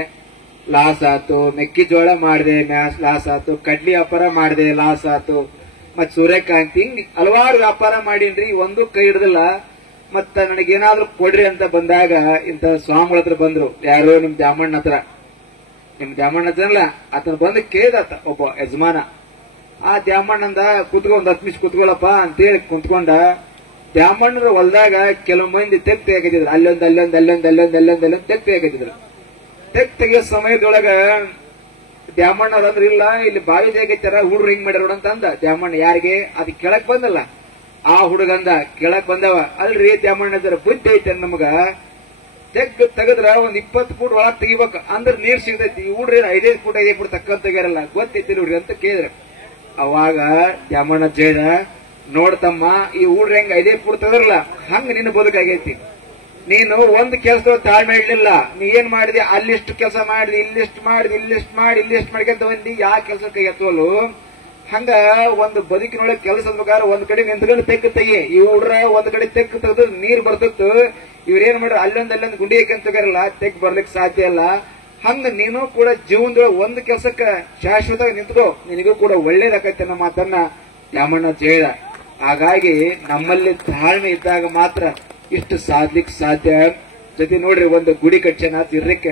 ಲಾಸ್ ಆತು, ಮೆಕ್ಕೆಜೋಳ ಮಾಡಿದೆ ಲಾಸ್ ಆತು, ಕಡ್ಲಿ ವ್ಯಾಪಾರ ಮಾಡಿದೆ ಲಾಸ್ ಆತು, ಮತ್ ಸೂರ್ಯಕಾಂತಿ, ಹಿಂಗ್ ಹಲವಾರು ವ್ಯಾಪಾರ ಮಾಡೀನ್ರಿ, ಒಂದು ಕೈ ಹಿಡ್ದಿಲ್ಲ. ಮತ್ತ ನನಗೇನಾದ್ರೂ ಕೊಡ್ರಿ ಅಂತ ಬಂದಾಗ ಇಂತ ಸ್ವಾಮಿಗಳ ಹತ್ರ ಬಂದ್ರು. ಯಾರು ನಿಮ್ ದ್ಯಾಮಣ್ಣ ಹತ್ರ, ನಿಮ್ ದ್ಯಾಮಣ್ಣ ಹತ್ರಲ್ಲ, ಆತನ ಬಂದು ಕೇಳ್ದಾತ ಒಬ್ಬ ಯಜಮಾನ. ಆ ದ್ಯಾಮಣ್ಣಂದ ಒಂದ್ 10 ನಿಮಿಷ ಕುತ್ಕೊಳ್ಳಪ್ಪ ಅಂತೇಳಿ ಕುಂತ್ಕೊಂಡ. ದ್ಯಾಮಣ್ಣರ ಹೊಲದಾಗ ಕೆಲವು ಮಂದಿ ತೆಗ್ ತೆಗಿತಿದ್ರು, ಅಲ್ಲೊಂದ್ ತೆಗ್ ತೆಗಿತಿದ್ರು. ತೆಗ್ ತೆಗಿಯೋ ಸಮಯದೊಳಗ ದ್ಯಾಮಣ್ಣವ್ರಂದ್ರ, ಇಲ್ಲ ಇಲ್ಲಿ ಬಾವಿ ತೆಗಿತಾರ, ಹುಡ್ರು ಹಿಂಗ್ ಮಾಡ್ಯಾರ ಅಂತ ಅಂದ. ದ್ಯಾಮಣ್ಣ ಯಾರಿಗೆ ಅದ್ ಕೆಳಕ್ ಬಂದಲ್ಲ, ಆ ಹುಡುಗಂದ ಕೆಳಕ್ ಬಂದವ, ಅಲ್ರಿ ದ್ಯಾಮಣ್ಣ ಬುದ್ಧಿ ಐತೆ ನಮಗ, ತೆಗ್ ತೆಗದ್ರ ಒಂದ್ 20 ಫೂಟ್ ಒಳಗ್ ತೆಗಿಬೇಕು ಅಂದ್ರ ನೀರ್ ಸಿಗ್ತೈತಿ. ಈ ಹುಡ್ರಿ 5 ಫೂಟ್ ತಕ್ಕಂತ ತೆಗ್ಯಾರಲ್ಲ, ಗೊತ್ತೈತಿ ಹುಡ್ರಿ ಅಂತ ಕೇಳಿದ್ರ. ಅವಾಗ ದ್ಯಾಮಣ್ಣ ಜೈದ, ನೋಡ್ತಮ್ಮ, ಈ ಹುಡ್ರಿ ಹೆಂಗ್ 5 ಫೂಟ್ ತೆಗದ್ರಲ್ಲ ಹಂಗ ನಿನ್ನ ಬದುಕಾಗೈತಿ. ನೀನು ಒಂದು ಕೆಲಸ ತಾಳ್ಮೆ ಇಡ್ಲಿಲ್ಲ, ನೀ ಏನ್ ಮಾಡಿದೆ, ಅಲ್ಲಿಷ್ಟು ಕೆಲಸ ಮಾಡಿದಿ, ಇಲ್ಲಿಷ್ಟು ಮಾಡ್ಕೊಂತ ಬಂದಿ, ಯಾವ ಕೆಲಸಕ್ಕೆ ಎತ್ತವಲು. ಹಂಗ ಒಂದು ಬದುಕಿನೊಳಗೆ ಕೆಲಸ ಬೇಕಾದ್ರೆ ಒಂದ್ ಕಡೆ ನಿಂತ್ಕೊಂಡು ತೆಗ್ಗು ತೆಗಿ. ಈ ಹುಡ್ರ ಒಂದ್ ಕಡೆ ತೆಗ್ಗು ತೆಗೆದು ನೀರ್ ಬರ್ತಿತ್ತು, ಇವ್ರೇನ್ ಮಾಡ್ರ ಅಲ್ಲೊಂದ್ ಗುಂಡಿ ಹಾಕಂತಾರಲ್ಲ, ತೆಗ್ ಬರ್ಲಿಕ್ಕೆ ಸಾಧ್ಯ ಇಲ್ಲ. ಹಂಗ ನೀನು ಕೂಡ ಜೀವನದೊಳಗೆ ಒಂದು ಕೆಲಸಕ್ಕ ಶಾಶ್ವತವಾಗಿ ನಿಂತ್ಕೋ, ನಿನಗೂ ಕೂಡ ಒಳ್ಳೇದಾಕೈತೆ ಅನ್ನೋ ಮಾತನ್ನ ದ್ಯಾಮಣ್ಣ ಹೇಳಿದ. ಹಾಗಾಗಿ ನಮ್ಮಲ್ಲಿ ತಾಳ್ಮೆ ಇದ್ದಾಗ ಮಾತ್ರ ಇಷ್ಟು ಸಾಧ್ಲಿಕ್ಕೆ ಸಾಧ್ಯ. ಜೊತೆ ನೋಡ್ರಿ, ಒಂದು ಗುಡಿ ಕಟ್ಸನ ಇರ್ಲಿಕ್ಕೆ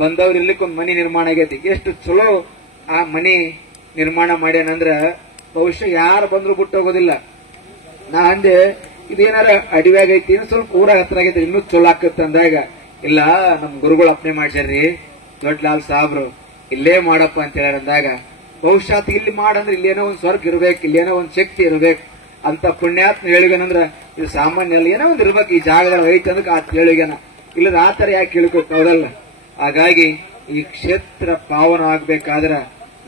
ಬಂದವ್ರು ಇರ್ಲಿಕ್ಕೆ ಒಂದು ಮನಿ ನಿರ್ಮಾಣ ಆಗೈತಿ. ಎಷ್ಟು ಚಲೋ ಆ ಮನಿ ನಿರ್ಮಾಣ ಮಾಡ್ಯಾನಂದ್ರ ಬಹುಶಃ ಯಾರು ಬಂದ್ರು ಬಿಟ್ಟು ಹೋಗೋದಿಲ್ಲ. ನಾ ಅಂದೆ ಇದೇನಾರ ಅಡಿವ್ಯಾಗೈತಿ, ಇನ್ನು ಸ್ವಲ್ಪ ಊರಾಗ ಹತ್ರ ಆಗೈತಿ, ಇನ್ನೂ ಚಲೋ ಆಕತ್ತ ಅಂದಾಗ, ಇಲ್ಲ ನಮ್ ಗುರುಗಳು ಅಪ್ನೆ ಮಾಡ್ಸ್ಯಾರ್ರಿ, ದೊಡ್ಡಲಾಲ್ ಸಾಬ್ರು ಇಲ್ಲೇ ಮಾಡಪ್ಪ ಅಂತ ಹೇಳ ಅಂದಾಗ, ಬಹುಶಃ ಇಲ್ಲಿ ಮಾಡಂದ್ರೆ ಇಲ್ಲೇನೋ ಒಂದ್ ಸ್ವರ್ಗ ಇರ್ಬೇಕು, ಇಲ್ಲೇನೋ ಒಂದ್ ಶಕ್ತಿ ಇರ್ಬೇಕು ಅಂತ ಪುಣ್ಯಾತ್ಮ ಹೇಳಿಗೇನಂದ್ರ ಇದು ಸಾಮಾನ್ಯ ಅಲ್ಲ, ಏನೋ ಒಂದ್ ಇರ್ಬೇಕು ಈ ಜಾಗದಾಗ ಐತಿ ಅಂದಕ್ಕೆ ಆತ ಹೇಳಿಗೇನ, ಇಲ್ಲದ ಆತರ ಯಾಕೆ ಕೇಳ್ಕೋದಲ್ಲ. ಹಾಗಾಗಿ ಈ ಕ್ಷೇತ್ರ ಪಾವನ ಆಗ್ಬೇಕಾದ್ರ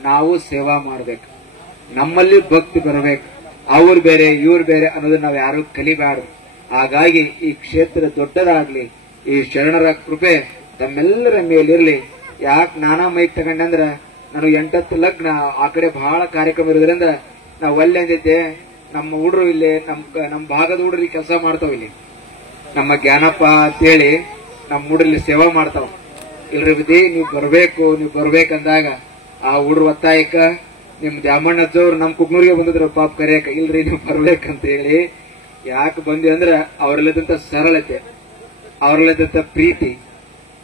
ನಾವು ಸೇವಾ ಮಾಡ್ಬೇಕು, ನಮ್ಮಲ್ಲಿ ಭಕ್ತಿ ಬರಬೇಕು, ಅವ್ರು ಬೇರೆ ಇವ್ರು ಬೇರೆ ಅನ್ನೋದನ್ನ ನಾವು ಯಾರು ಕಲಿಬಾರ್ದು. ಹಾಗಾಗಿ ಈ ಕ್ಷೇತ್ರ ದೊಡ್ಡದಾಗ್ಲಿ, ಈ ಶರಣರ ಕೃಪೆ ತಮ್ಮೆಲ್ಲರ ಮೇಲಿರ್ಲಿ. ಯಾಕೆ ನಾನಾ ಮೈಕ್ ತಗೊಂಡಂದ್ರ ನಾನು 8 ಲಗ್ನ ಆ ಕಡೆ ಬಹಳ ಕಾರ್ಯಕ್ರಮ ಇರೋದ್ರಿಂದ ನಾವು ಒಳ್ಳೆ ಅಂದಿದ್ದೆ. ನಮ್ಮ ಹುಡ್ರು ಇಲ್ಲಿ ನಮ್ಮ ಭಾಗದ ಹುಡ್ರು ಕೆಲಸ ಮಾಡ್ತಾವ. ಇಲ್ಲಿ ನಮ್ಮ ಜ್ಞಾನಪ್ಪ ಅಂತೇಳಿ ನಮ್ಮ ಹುಡ್ರಲ್ಲಿ ಸೇವಾ ಮಾಡ್ತಾವ. ಇಲ್ರಿ ವಿಧಿ ನೀವು ಬರ್ಬೇಕಂದಾಗ ಆ ಹುಡ್ರು ಒತ್ತಾಯಕ್ಕ ನಿಮ್ ದ್ಯಾಮಣ್ಣಜ್ಜವ್ರು ನಮ್ ಕುಗ್ನೂರಿಗೆ ಬಂದಿದ್ರು ಪಾಪ ಕರೆಯಕ. ಇಲ್ರಿ ನೀವು ಬರ್ಬೇಕಂತ ಹೇಳಿ. ಯಾಕೆ ಬಂದ್ವಿ ಅಂದ್ರ ಅವರಲ್ಲಿದ್ದಂತ ಸರಳತೆ, ಅವರಲ್ಲಿದ್ದಂತ ಪ್ರೀತಿ,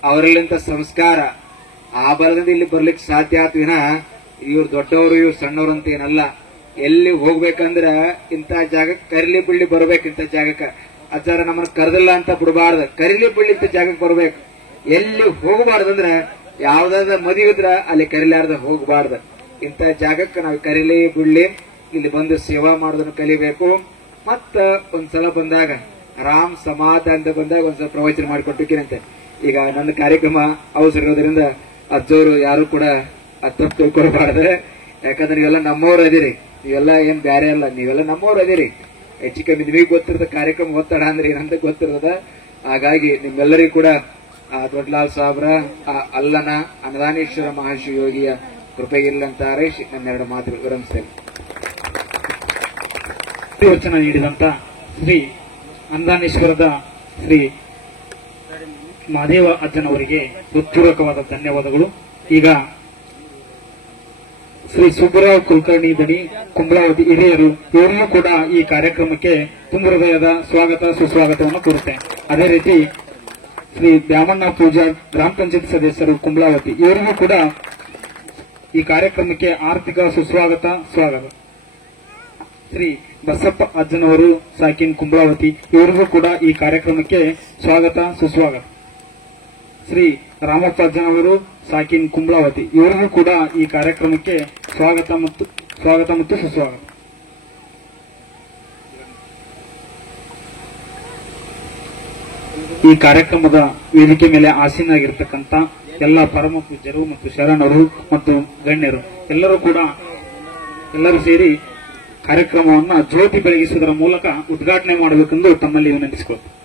ಅವರಲ್ಲಿಂತ ಸಂಸ್ಕಾರ, ಆ ಬಲದಿಂದ ಇಲ್ಲಿ ಬರ್ಲಿಕ್ಕೆ ಸಾಧ್ಯ ಆತ್ ವಿನ ಇವ್ರು ದೊಡ್ಡವರು ಇವ್ರು ಸಣ್ಣವ್ರು ಅಂತ ಏನಲ್ಲ. ಎಲ್ಲಿ ಹೋಗ್ಬೇಕಂದ್ರ ಇಂಥ ಜಾಗಕ್ಕೆ ಕರಿಲಿ ಬಿಳ್ಳಿ ಬರ್ಬೇಕು. ಇಂಥ ಜಾಗಕ್ಕೆ ಅಜ್ಜಾರ ನಮ್ಮನ್ನ ಕರೆದಿಲ್ಲ ಅಂತ ಬಿಡಬಾರ್ದು, ಕರಿಲಿ ಬಿಳ್ಳಿ ಇಂಥ ಜಾಗಕ್ಕೆ ಬರ್ಬೇಕು. ಎಲ್ಲಿ ಹೋಗಬಾರ್ದಂದ್ರ ಯಾವ್ದಾದ ಮದುವೆ ಇದ್ರ ಅಲ್ಲಿ ಕರಿಲಾರ್ದ ಹೋಗಬಾರ್ದು. ಇಂಥ ಜಾಗಕ್ಕೆ ನಾವು ಕರಿಲಿ ಬಿಡ್ಲಿ ಇಲ್ಲಿ ಬಂದು ಸೇವಾ ಮಾಡೋದನ್ನ ಕಲಿಬೇಕು. ಮತ್ತ ಒಂದ್ಸಲ ಬಂದಾಗ ರಾಮ್ ಸಮಾಧ ಅಂತ ಬಂದಾಗ ಒಂದ್ಸಲ ಪ್ರವಚನ ಮಾಡಿಕೊಟ್ಟಿದ್ದೀನಂತೆ. ಈಗ ನನ್ನ ಕಾರ್ಯಕ್ರಮ ಅವಸರ ಇರೋದ್ರಿಂದ ಅಜ್ಜವರು ಯಾರು ಕೂಡ ತಪ್ಪು ತಿಳ್ಕೊಳ್ಬಾರ್ದು. ಯಾಕಂದ್ರೆ ನೀವೆಲ್ಲ ನಮ್ಮವ್ರು ಅದಿರಿ, ನೀವೆಲ್ಲ ಏನ್ ಬ್ಯಾರೆ ಅಲ್ಲ, ನೀವೆಲ್ಲ ನಮ್ಮವ್ರು ಅದಿರಿ. ಹೆಚ್ಚು ಕಮ್ಮಿ ನಿಮಗೆ ಗೊತ್ತಿರದ ಕಾರ್ಯಕ್ರಮ ಒತ್ತಡ ಅಂದ್ರೆ ಏನಂತ ಗೊತ್ತಿರೋದ. ಹಾಗಾಗಿ ನಿಮ್ಮೆಲ್ಲರಿಗೂ ಕೂಡ ದೊಡ್ಡಲಾಲ್ ಸಾಬ್ರ ಅಲ್ಲನ ಅನ್ನದಾನೇಶ್ವರ ಮಹಾಶಿವಯೋಗಿಯ ಕೃಪೆ ಇಲ್ಲಂತಾರೆ. ನನ್ನೆರಡು ಮಾತುಗಳು ವಿರಮಿಸ್ತೇನೆ. ವಚನ ನೀಡಿದಂತ ಶ್ರೀ ಅನ್ನದಾನೇಶ್ವರದ ಶ್ರೀ ಮಹಾದೇವ ಅಜ್ಜನವರಿಗೆ ಹೃತ್ಪೂರ್ವಕವಾದ ಧನ್ಯವಾದಗಳು. ಈಗ ಶ್ರೀ ಸುಬ್ಬರಾವ್ ಕುಲಕರ್ಣಿ ದಣಿ ಕುಂಬಳಾವತಿ ಹಿರಿಯರು, ಇವರಿಗೂ ಕೂಡ ಈ ಕಾರ್ಯಕ್ರಮಕ್ಕೆ ತುಂಬ ಹೃದಯದ ಸ್ವಾಗತ ಸುಸ್ವಾಗತವನ್ನು ಕೋರುತ್ತೇನೆ. ಅದೇ ರೀತಿ ಶ್ರೀ ದ್ಯಾಮಣ್ಣ ಪೂಜಾ ಗ್ರಾಮ ಪಂಚಾಯತ್ ಸದಸ್ಯರು ಕುಂಬಳಾವತಿ, ಇವರಿಗೂ ಕೂಡ ಈ ಕಾರ್ಯಕ್ರಮಕ್ಕೆ ಆರ್ಥಿಕ ಸುಸ್ವಾಗತ ಸ್ವಾಗತ. ಶ್ರೀ ಬಸಪ್ಪ ಅಜ್ಜನವರು ಸಾಕಿನ್ ಕುಂಬಳಾವತಿ, ಇವರಿಗೂ ಕೂಡ ಈ ಕಾರ್ಯಕ್ರಮಕ್ಕೆ ಸ್ವಾಗತ ಸುಸ್ವಾಗತ. ಶ್ರೀ ರಾಮಪ್ಪ ಅಜ್ಜನವರು ಸಾಕಿನ್ ಕುಂಬಳಾವತಿ, ಇವರಿಗೂ ಕೂಡ ಈ ಕಾರ್ಯಕ್ರಮಕ್ಕೆ ಸ್ವಾಗತ ಮತ್ತು ಸುಸ್ವಾಗತ. ಈ ಕಾರ್ಯಕ್ರಮದ ವೇದಿಕೆ ಮೇಲೆ ಆಸೀನಾಗಿರ್ತಕ್ಕಂಥ ಎಲ್ಲ ಪರಮ ಪೂಜ್ಯರು ಮತ್ತು ಶರಣರು ಮತ್ತು ಗಣ್ಯರು ಎಲ್ಲರೂ ಸೇರಿ ಕಾರ್ಯಕ್ರಮವನ್ನು ಜ್ಯೋತಿ ಬೆಳಗಿಸುವುದರ ಮೂಲಕ ಉದ್ಘಾಟನೆ ಮಾಡಬೇಕೆಂದು ತಮ್ಮಲ್ಲಿ ವಿನಂತಿಸಿಕೊಳ್ಳುತ್ತೇನೆ.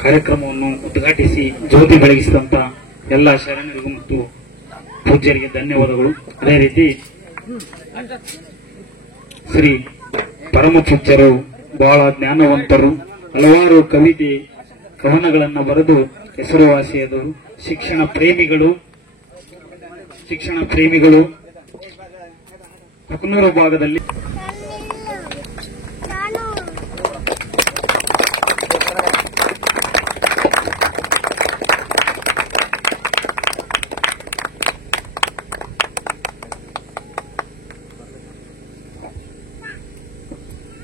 ಕಾರ್ಯಕ್ರಮವನ್ನು ಉದ್ಘಾಟಿಸಿ ಜ್ಯೋತಿ ಬೆಳಗಿಸಿದಂತ ಎಲ್ಲ ಶರಣರಿಗೂ ಮತ್ತು ಪೂಜ್ಯರಿಗೆ ಧನ್ಯವಾದಗಳು. ಅದೇ ರೀತಿ ಶ್ರೀ ಪರಮ ಪೂಜ್ಯರು ಬಹಳ ಜ್ಞಾನವಂತರು, ಹಲವಾರು ಕವಿತೆ ಕವನಗಳನ್ನು ಬರೆದು ಹೆಸರುವಾಸಿಯಾದವರು, ಶಿಕ್ಷಣ ಪ್ರೇಮಿಗಳು ಕುಕನೂರು ಭಾಗದಲ್ಲಿ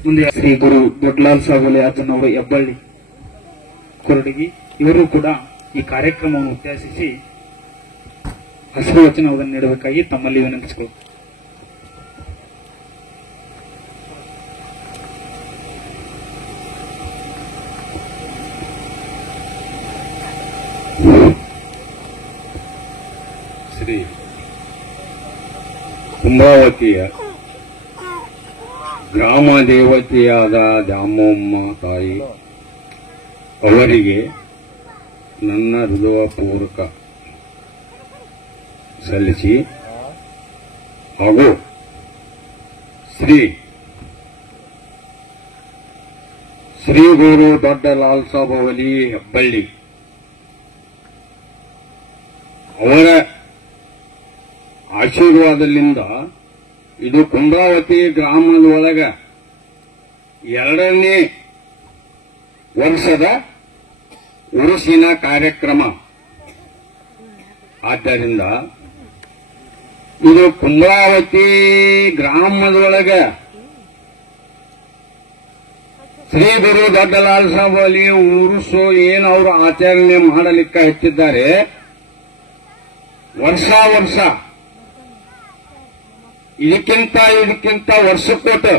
ಮುಂದೆ ಶ್ರೀ ಗುರು ದೊಡ್ಡಲಾಲ್ ಸಾಬೋಲೆ ಅಜ್ಜನವರು ಹೆಬ್ಬಳ್ಳಿ ಕೊರಡಗಿ, ಇವರು ಕೂಡ ಈ ಕಾರ್ಯಕ್ರಮವನ್ನು ಉದ್ದೇಶಿಸಿ ಆಶೀರ್ವಚನವನ್ನು ನೀಡಬೇಕಾಗಿ ತಮ್ಮಲ್ಲಿ ವಿನಂತಿಸಿಕೊಳ್ಳುತ್ತೇನೆ. ಶ್ರೀ ಕುಂಭಾವತಿಯ ಗ್ರಾಮ ದೇವತೆಯಾದ ದ್ಯಾಮಮ್ಮ ತಾಯಿ ಅವರಿಗೆ ನನ್ನ ಹೃದಯಪೂರ್ವಕ ಸಲ್ಲಿಸಿ ಹಾಗೂ ಶ್ರೀ ಗುರು ದೊಡ್ಡ ಲಾಲ್ ಸಾಬ್ ಅವಲಿ ಹೆಬ್ಬಳ್ಳಿ ಅವರ ಆಶೀರ್ವಾದದಿಂದ ಇದು ಕುಂಭಾವತಿ ಗ್ರಾಮದೊಳಗ 2ನೇ ವರ್ಷದ ಉರುಸಿನ ಕಾರ್ಯಕ್ರಮ. ಆದ್ದರಿಂದ ಇದು ಕುಂಭಾವತಿ ಗ್ರಾಮದೊಳಗ ಶ್ರೀ ಗುರು ದೊಡ್ಡ ಲಾಲ್ ಸಾಬ್ ಅಲಿ ಉರುಸು ಏನು ಅವರು ಆಚರಣೆ ಮಾಡಲಿಕ್ಕೆ ಹಚ್ಚಿದ್ದಾರೆ. ವರ್ಷ ಇದಕ್ಕಿಂತ ವರ್ಷಕ್ಕೊಟ್ಟು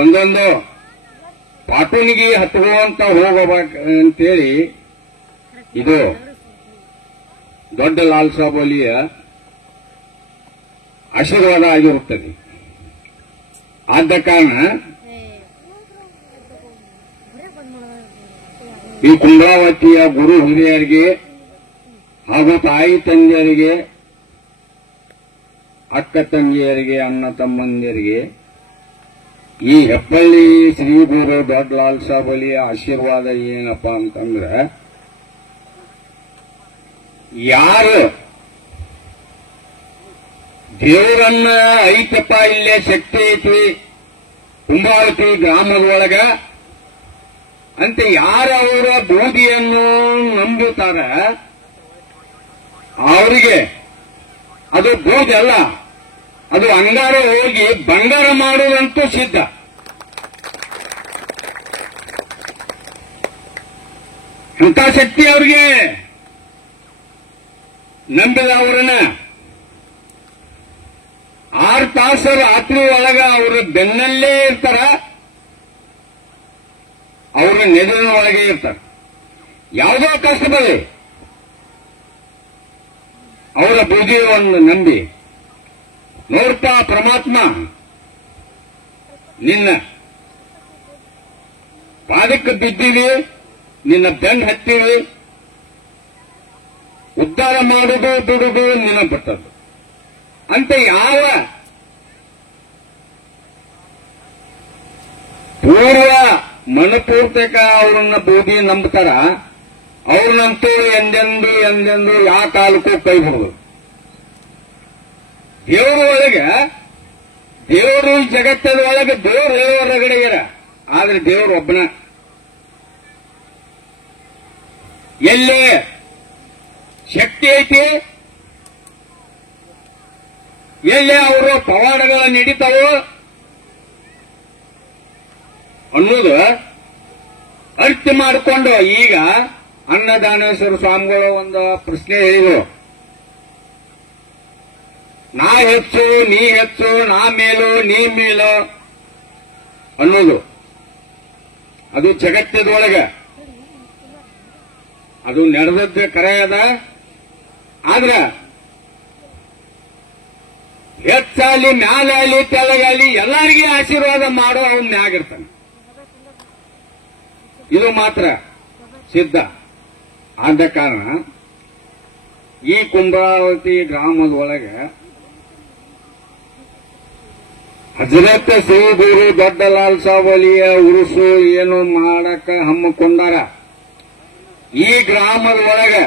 ಒಂದೊಂದು ಪಾಟುನಿಗೆ ಹತ್ಕೊಳ್ಳುವಂತ ಹೋಗಬೇಕಂತೇಳಿ ಇದು ದೊಡ್ಡ ಲಾಲ್ ಸಾಬ್ ಅಲಿಯ ಆಶೀರ್ವಾದ ಆಗಿರುತ್ತದೆ. ಆದ ಕಾರಣ ಈ ಕುಂಭಾವತಿಯ ಗುರು ಹಿರಿಯರಿಗೆ ಹಾಗೂ ತಾಯಿ ತಂದೆಯರಿಗೆ, ಅಕ್ಕ ತಂಗಿಯರಿಗೆ, ಅಣ್ಣ ತಮ್ಮಂದಿರಿಗೆ ಈ ಹೆಬ್ಬಳ್ಳಿ ಶ್ರೀ ಗುರು ದೊಡ್ಡ ಲಾಲ್ ಸಾಬ್ ಅಲಿಯ ಆಶೀರ್ವಾದ ಏನಪ್ಪಾ ಅಂತಂದ್ರೆ, ಯಾರು ದೇವರನ್ನ ಐತಪ್ಪ ಇಲ್ಲೇ ಶಕ್ತಿ ಐತಿ ಕುಂಭಾವತಿ ಗ್ರಾಮದೊಳಗ ಅಂತ ಯಾರು ಅವರ ಬೂದಿಯನ್ನು ನಂಬುತ್ತಾರ ಅವರಿಗೆ ಅದು ಬೂದಿ ಅಲ್ಲ, ಅದು ಅಂಗಾರ ಹೋಗಿ ಬಂಗಾರ ಮಾಡುವುದಂತೂ ಸಿದ್ಧ. ಇಂಥ ಶಕ್ತಿ ಅವ್ರಿಗೆ ನಂಬಿದ ಅವರನ್ನ 6 ತಾಸು ರಾತ್ರಿ ಒಳಗ ಅವರು ಬೆನ್ನಲ್ಲೇ ಇರ್ತಾರ, ಅವರ ನೆರಳಿನ ಒಳಗೆ ಇರ್ತಾರೆ. ಯಾವುದೋ ಕಷ್ಟ ಬರಲಿ ಅವರ ಬೂದಿಯನ್ನು ನಂಬಿ ನೋಡ್ತಾ ಪರಮಾತ್ಮ ನಿನ್ನ ಪಾದಕ್ಕೆ ಬಿದ್ದೀವಿ, ನಿನ್ನ ಬೆನ್ನು ಹತ್ತೀವಿ, ಉದ್ಧಾರ ಮಾಡುವುದು ಬಿಡುವುದು ನಿನ್ನ ಬಿಟ್ಟದ್ದು ಅಂತ ಯಾವ ಪೂರ್ವ ಮನಪೂರ್ತಕ ಅವರನ್ನ ಬೂದಿ ನಂಬ್ತಾರ ಅವ್ರನ್ನಂತೂ ಎಂದೆಂದು ಯಾವ ಕಾಲಕ್ಕೂ ಕೈ ಬಿಡುದು. ದೇವರ ಒಳಗೆ ದೇವರು ಜಗತ್ತದ ಒಳಗೆ ದೇವರು ಹೊರಗಡೆ ಇರ, ಆದ್ರೆ ದೇವರು ಒಬ್ಬನ. ಎಲ್ಲೇ ಶಕ್ತಿ ಐತಿ, ಎಲ್ಲೇ ಅವರು ಪವಾಡಗಳ ನಡೀತಾವೋ ಅನ್ನೋದು ಅರ್ಥ ಮಾಡಿಕೊಂಡು ಈಗ ಅನ್ನದಾನೇಶ್ವರ ಸ್ವಾಮಿಗಳು ಒಂದು ಪ್ರಶ್ನೆ ಹೇಳಿದರು. ನಾ ಹೆಚ್ಚು ನೀ ಹೆಚ್ಚು, ನಾ ಮೇಲು ನೀ ಮೇಲು ಅನ್ನೋದು ಅದು ಜಗತ್ತದೊಳಗೆ ಅದು ನಡೆದದ್ದು ಕರೆ ಅದ. ಆದ್ರ ಹೆಚ್ಚಾಲಿ ಮ್ಯಾಲಾಗಲಿ ತೆಳಗಾಲಿ ಎಲ್ಲರಿಗೂ ಆಶೀರ್ವಾದ ಮಾಡೋ ಅವನ್ ಮ್ಯಾಗಿರ್ತಾನೆ. ಇದು ಮಾತ್ರ ಸಿದ್ಧ. ಆದ ಕಾರಣ ಈ ಕುಂಭಾವತಿ ಗ್ರಾಮದೊಳಗೆ ಹಜರತ್ ಶ್ರೀ ಗುರು ದೊಡ್ಡ ಲಾಲ್ ಸಾಬ್ ಅಲಿಯ ಉರುಸು ಏನು ಮಾಡಕ ಹಮ್ಮಿಕೊಂಡಾರ. ಈ ಗ್ರಾಮದ ಒಳಗೆ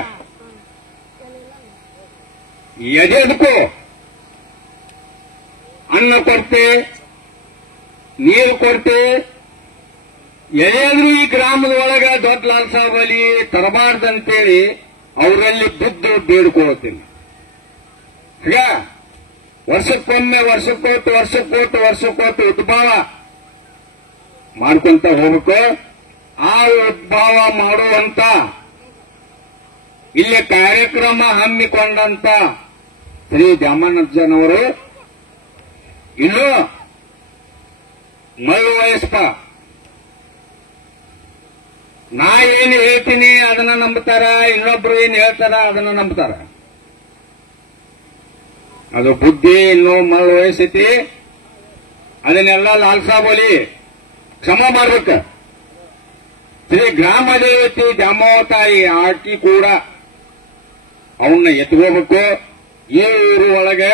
ಎದೆದಕ್ಕೂ ಅನ್ನ ಕೊಡ್ತೆ, ನೀರು ಕೊಡ್ತೆ, ಎಲ್ಲಿಯಾದ್ರೂ ಈ ಗ್ರಾಮದ ಒಳಗ ದೊಡ್ಡ ಲಾಲ್ ಸಾಬ್ ಅಲಿ ತರಬಾರ್ದಂತೇಳಿ ಅವರಲ್ಲಿ ಬಿದ್ದು ಬೇಡ್ಕೊಳ್ತೀನಿ. ಈಗ ವರ್ಷಕ್ಕೊಮ್ಮೆ ವರ್ಷಕ್ಕೋಟು ಉದ್ಭವ ಮಾಡ್ಕೊಂತ ಹೋಗ್ಬೇಕು. ಆ ಉದ್ಭವ ಮಾಡುವಂತ ಇಲ್ಲಿ ಕಾರ್ಯಕ್ರಮ ಹಮ್ಮಿಕೊಂಡಂತ ಶ್ರೀ ದ್ಯಾಮಣ್ಣಜ್ಜನವರು ಇನ್ನು ಮರು ವಯಸ್ಕ, ನಾ ಏನು ಹೇಳ್ತೀನಿ ಅದನ್ನ ನಂಬುತ್ತಾರ, ಇನ್ನೊಬ್ರು ಏನ್ ಹೇಳ್ತಾರ ಅದನ್ನ ನಂಬುತ್ತಾರ. ಅದು ಬುದ್ಧಿ ಇನ್ನೂ ಮರಳು ವಯಸ್ಸೈತಿ. ಅದನ್ನೆಲ್ಲ ಲಾಲ್ ಸಾಬ್ ಅಲಿ ಕ್ಷಮ ಮಾಡ್ಬೇಕು. ಶ್ರೀ ಗ್ರಾಮ ದೇವತೆ ದ್ಯಾಮೋತಾಯಿ ಆಕಿ ಕೂಡ ಅವನ್ನ ಎತ್ಕೋಬೇಕು. ಈ ಊರು ಒಳಗೆ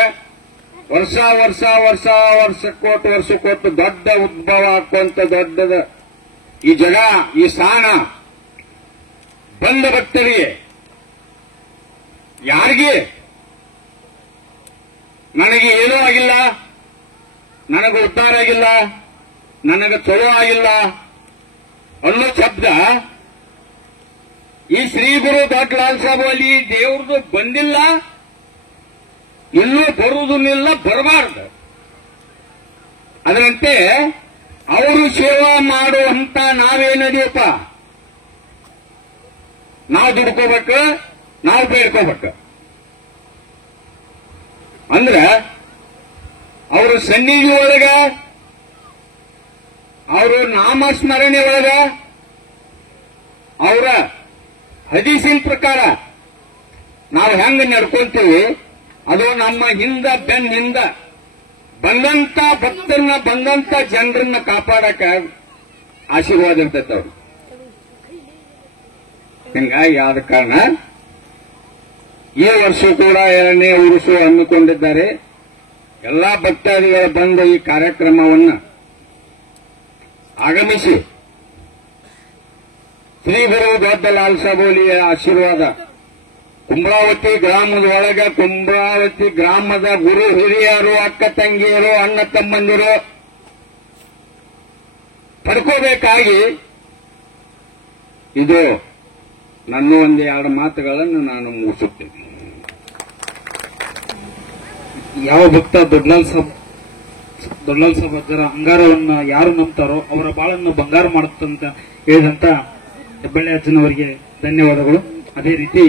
ವರ್ಷಕ್ಕೊಟ್ಟು ದೊಡ್ಡ ಉದ್ಭವ ಹಾಕುವಂತ ದೊಡ್ಡದ ಈ ಜಗ, ಈ ಸ್ಥಾನ ಬಂದ ಭಕ್ತರಿಗೆ ಯಾರಿಗೆ ನನಗೆ ಏನೂ ಆಗಿಲ್ಲ, ನನಗೆ ಉದ್ಧಾರ ಆಗಿಲ್ಲ, ನನಗೆ ಚಲೋ ಆಗಿಲ್ಲ ಅನ್ನೋ ಶಬ್ದ ಈ ಶ್ರೀ ಗುರು ದೊಡ್ಡ ಲಾಲ್ ಸಾಬ್ ಅಲಿ ದೇವ್ರದ್ದು ಬಂದಿಲ್ಲ, ಇನ್ನೂ ಬರುವುದಿಲ್ಲ, ಬರಬಾರ್ದು. ಅದರಂತೆ ಅವರು ಸೇವಾ ಮಾಡುವಂತ ನಾವೇನದೀಪ, ನಾವು ದುಡ್ಕೋಬೇಕು, ನಾವು ಬೇಡ್ಕೋಬೇಕು. ಅಂದ್ರೆ ಅವರು ಸನ್ನಿಧಿ ಒಳಗ, ಅವರು ನಾಮಸ್ಮರಣೆ ಒಳಗ, ಅವರ ಹದೀಸಿನ ಪ್ರಕಾರ ನಾವು ಹೆಂಗ ನಡ್ಕೊಂತೀವಿ, ಅದು ನಮ್ಮ ಬೆನ್ನಿಂದ ಬಂದಂತ ಭಕ್ತರನ್ನ, ಬಂದಂತ ಜನರನ್ನ ಕಾಪಾಡಕ ಆಶೀರ್ವಾದ ಇರ್ತೈತೆ ಅವ್ರು. ಹಿಂಗಾಗಿ ಆದ ಕಾರಣ ಈ ವರ್ಷ ಕೂಡ 2ನೇ ಉರುಸು ಹಮ್ಮಿಕೊಂಡಿದ್ದಾರೆ. ಎಲ್ಲಾ ಭಕ್ತಾದಿಗಳು ಬಂದು ಈ ಕಾರ್ಯಕ್ರಮವನ್ನು ಆಗಮಿಸಿ ಶ್ರೀ ಗುರು ದೊಡ್ಡ ಲಾಲ್ ಸಾಬ್ ಅಲಿಯ ಆಶೀರ್ವಾದ ಕುಂಬ್ರಾವತಿ ಗ್ರಾಮದ ಒಳಗೆ, ಕುಂಬ್ರಾವತಿ ಗ್ರಾಮದ ಗುರು ಹಿರಿಯರು, ಅಕ್ಕ ತಂಗಿಯರು, ಅಣ್ಣ ತಮ್ಮಂದಿರು ಪಡ್ಕೋಬೇಕಾಗಿ ಇದು ನನ್ನ ಒಂದೆರಡು ಮಾತುಗಳನ್ನು ನಾನು ಮುಗಿಸುತ್ತೇನೆ. ಯಾವ ಭಕ್ತ ದೊಡ್ಡಲಾಲ್ ಸಾಬ್ ಅಜ್ಜರ ಅಂಗಾರವನ್ನ ಯಾರು ನಂಬ್ತಾರೋ ಅವರ ಬಾಳನ್ನು ಬಂಗಾರ ಮಾಡುತ್ತಂತ ಹೇಳಿದಂತ ಹೆಬ್ಬಳ್ಳಿ ಅಜ್ಜನವರಿಗೆ ಧನ್ಯವಾದಗಳು. ಅದೇ ರೀತಿ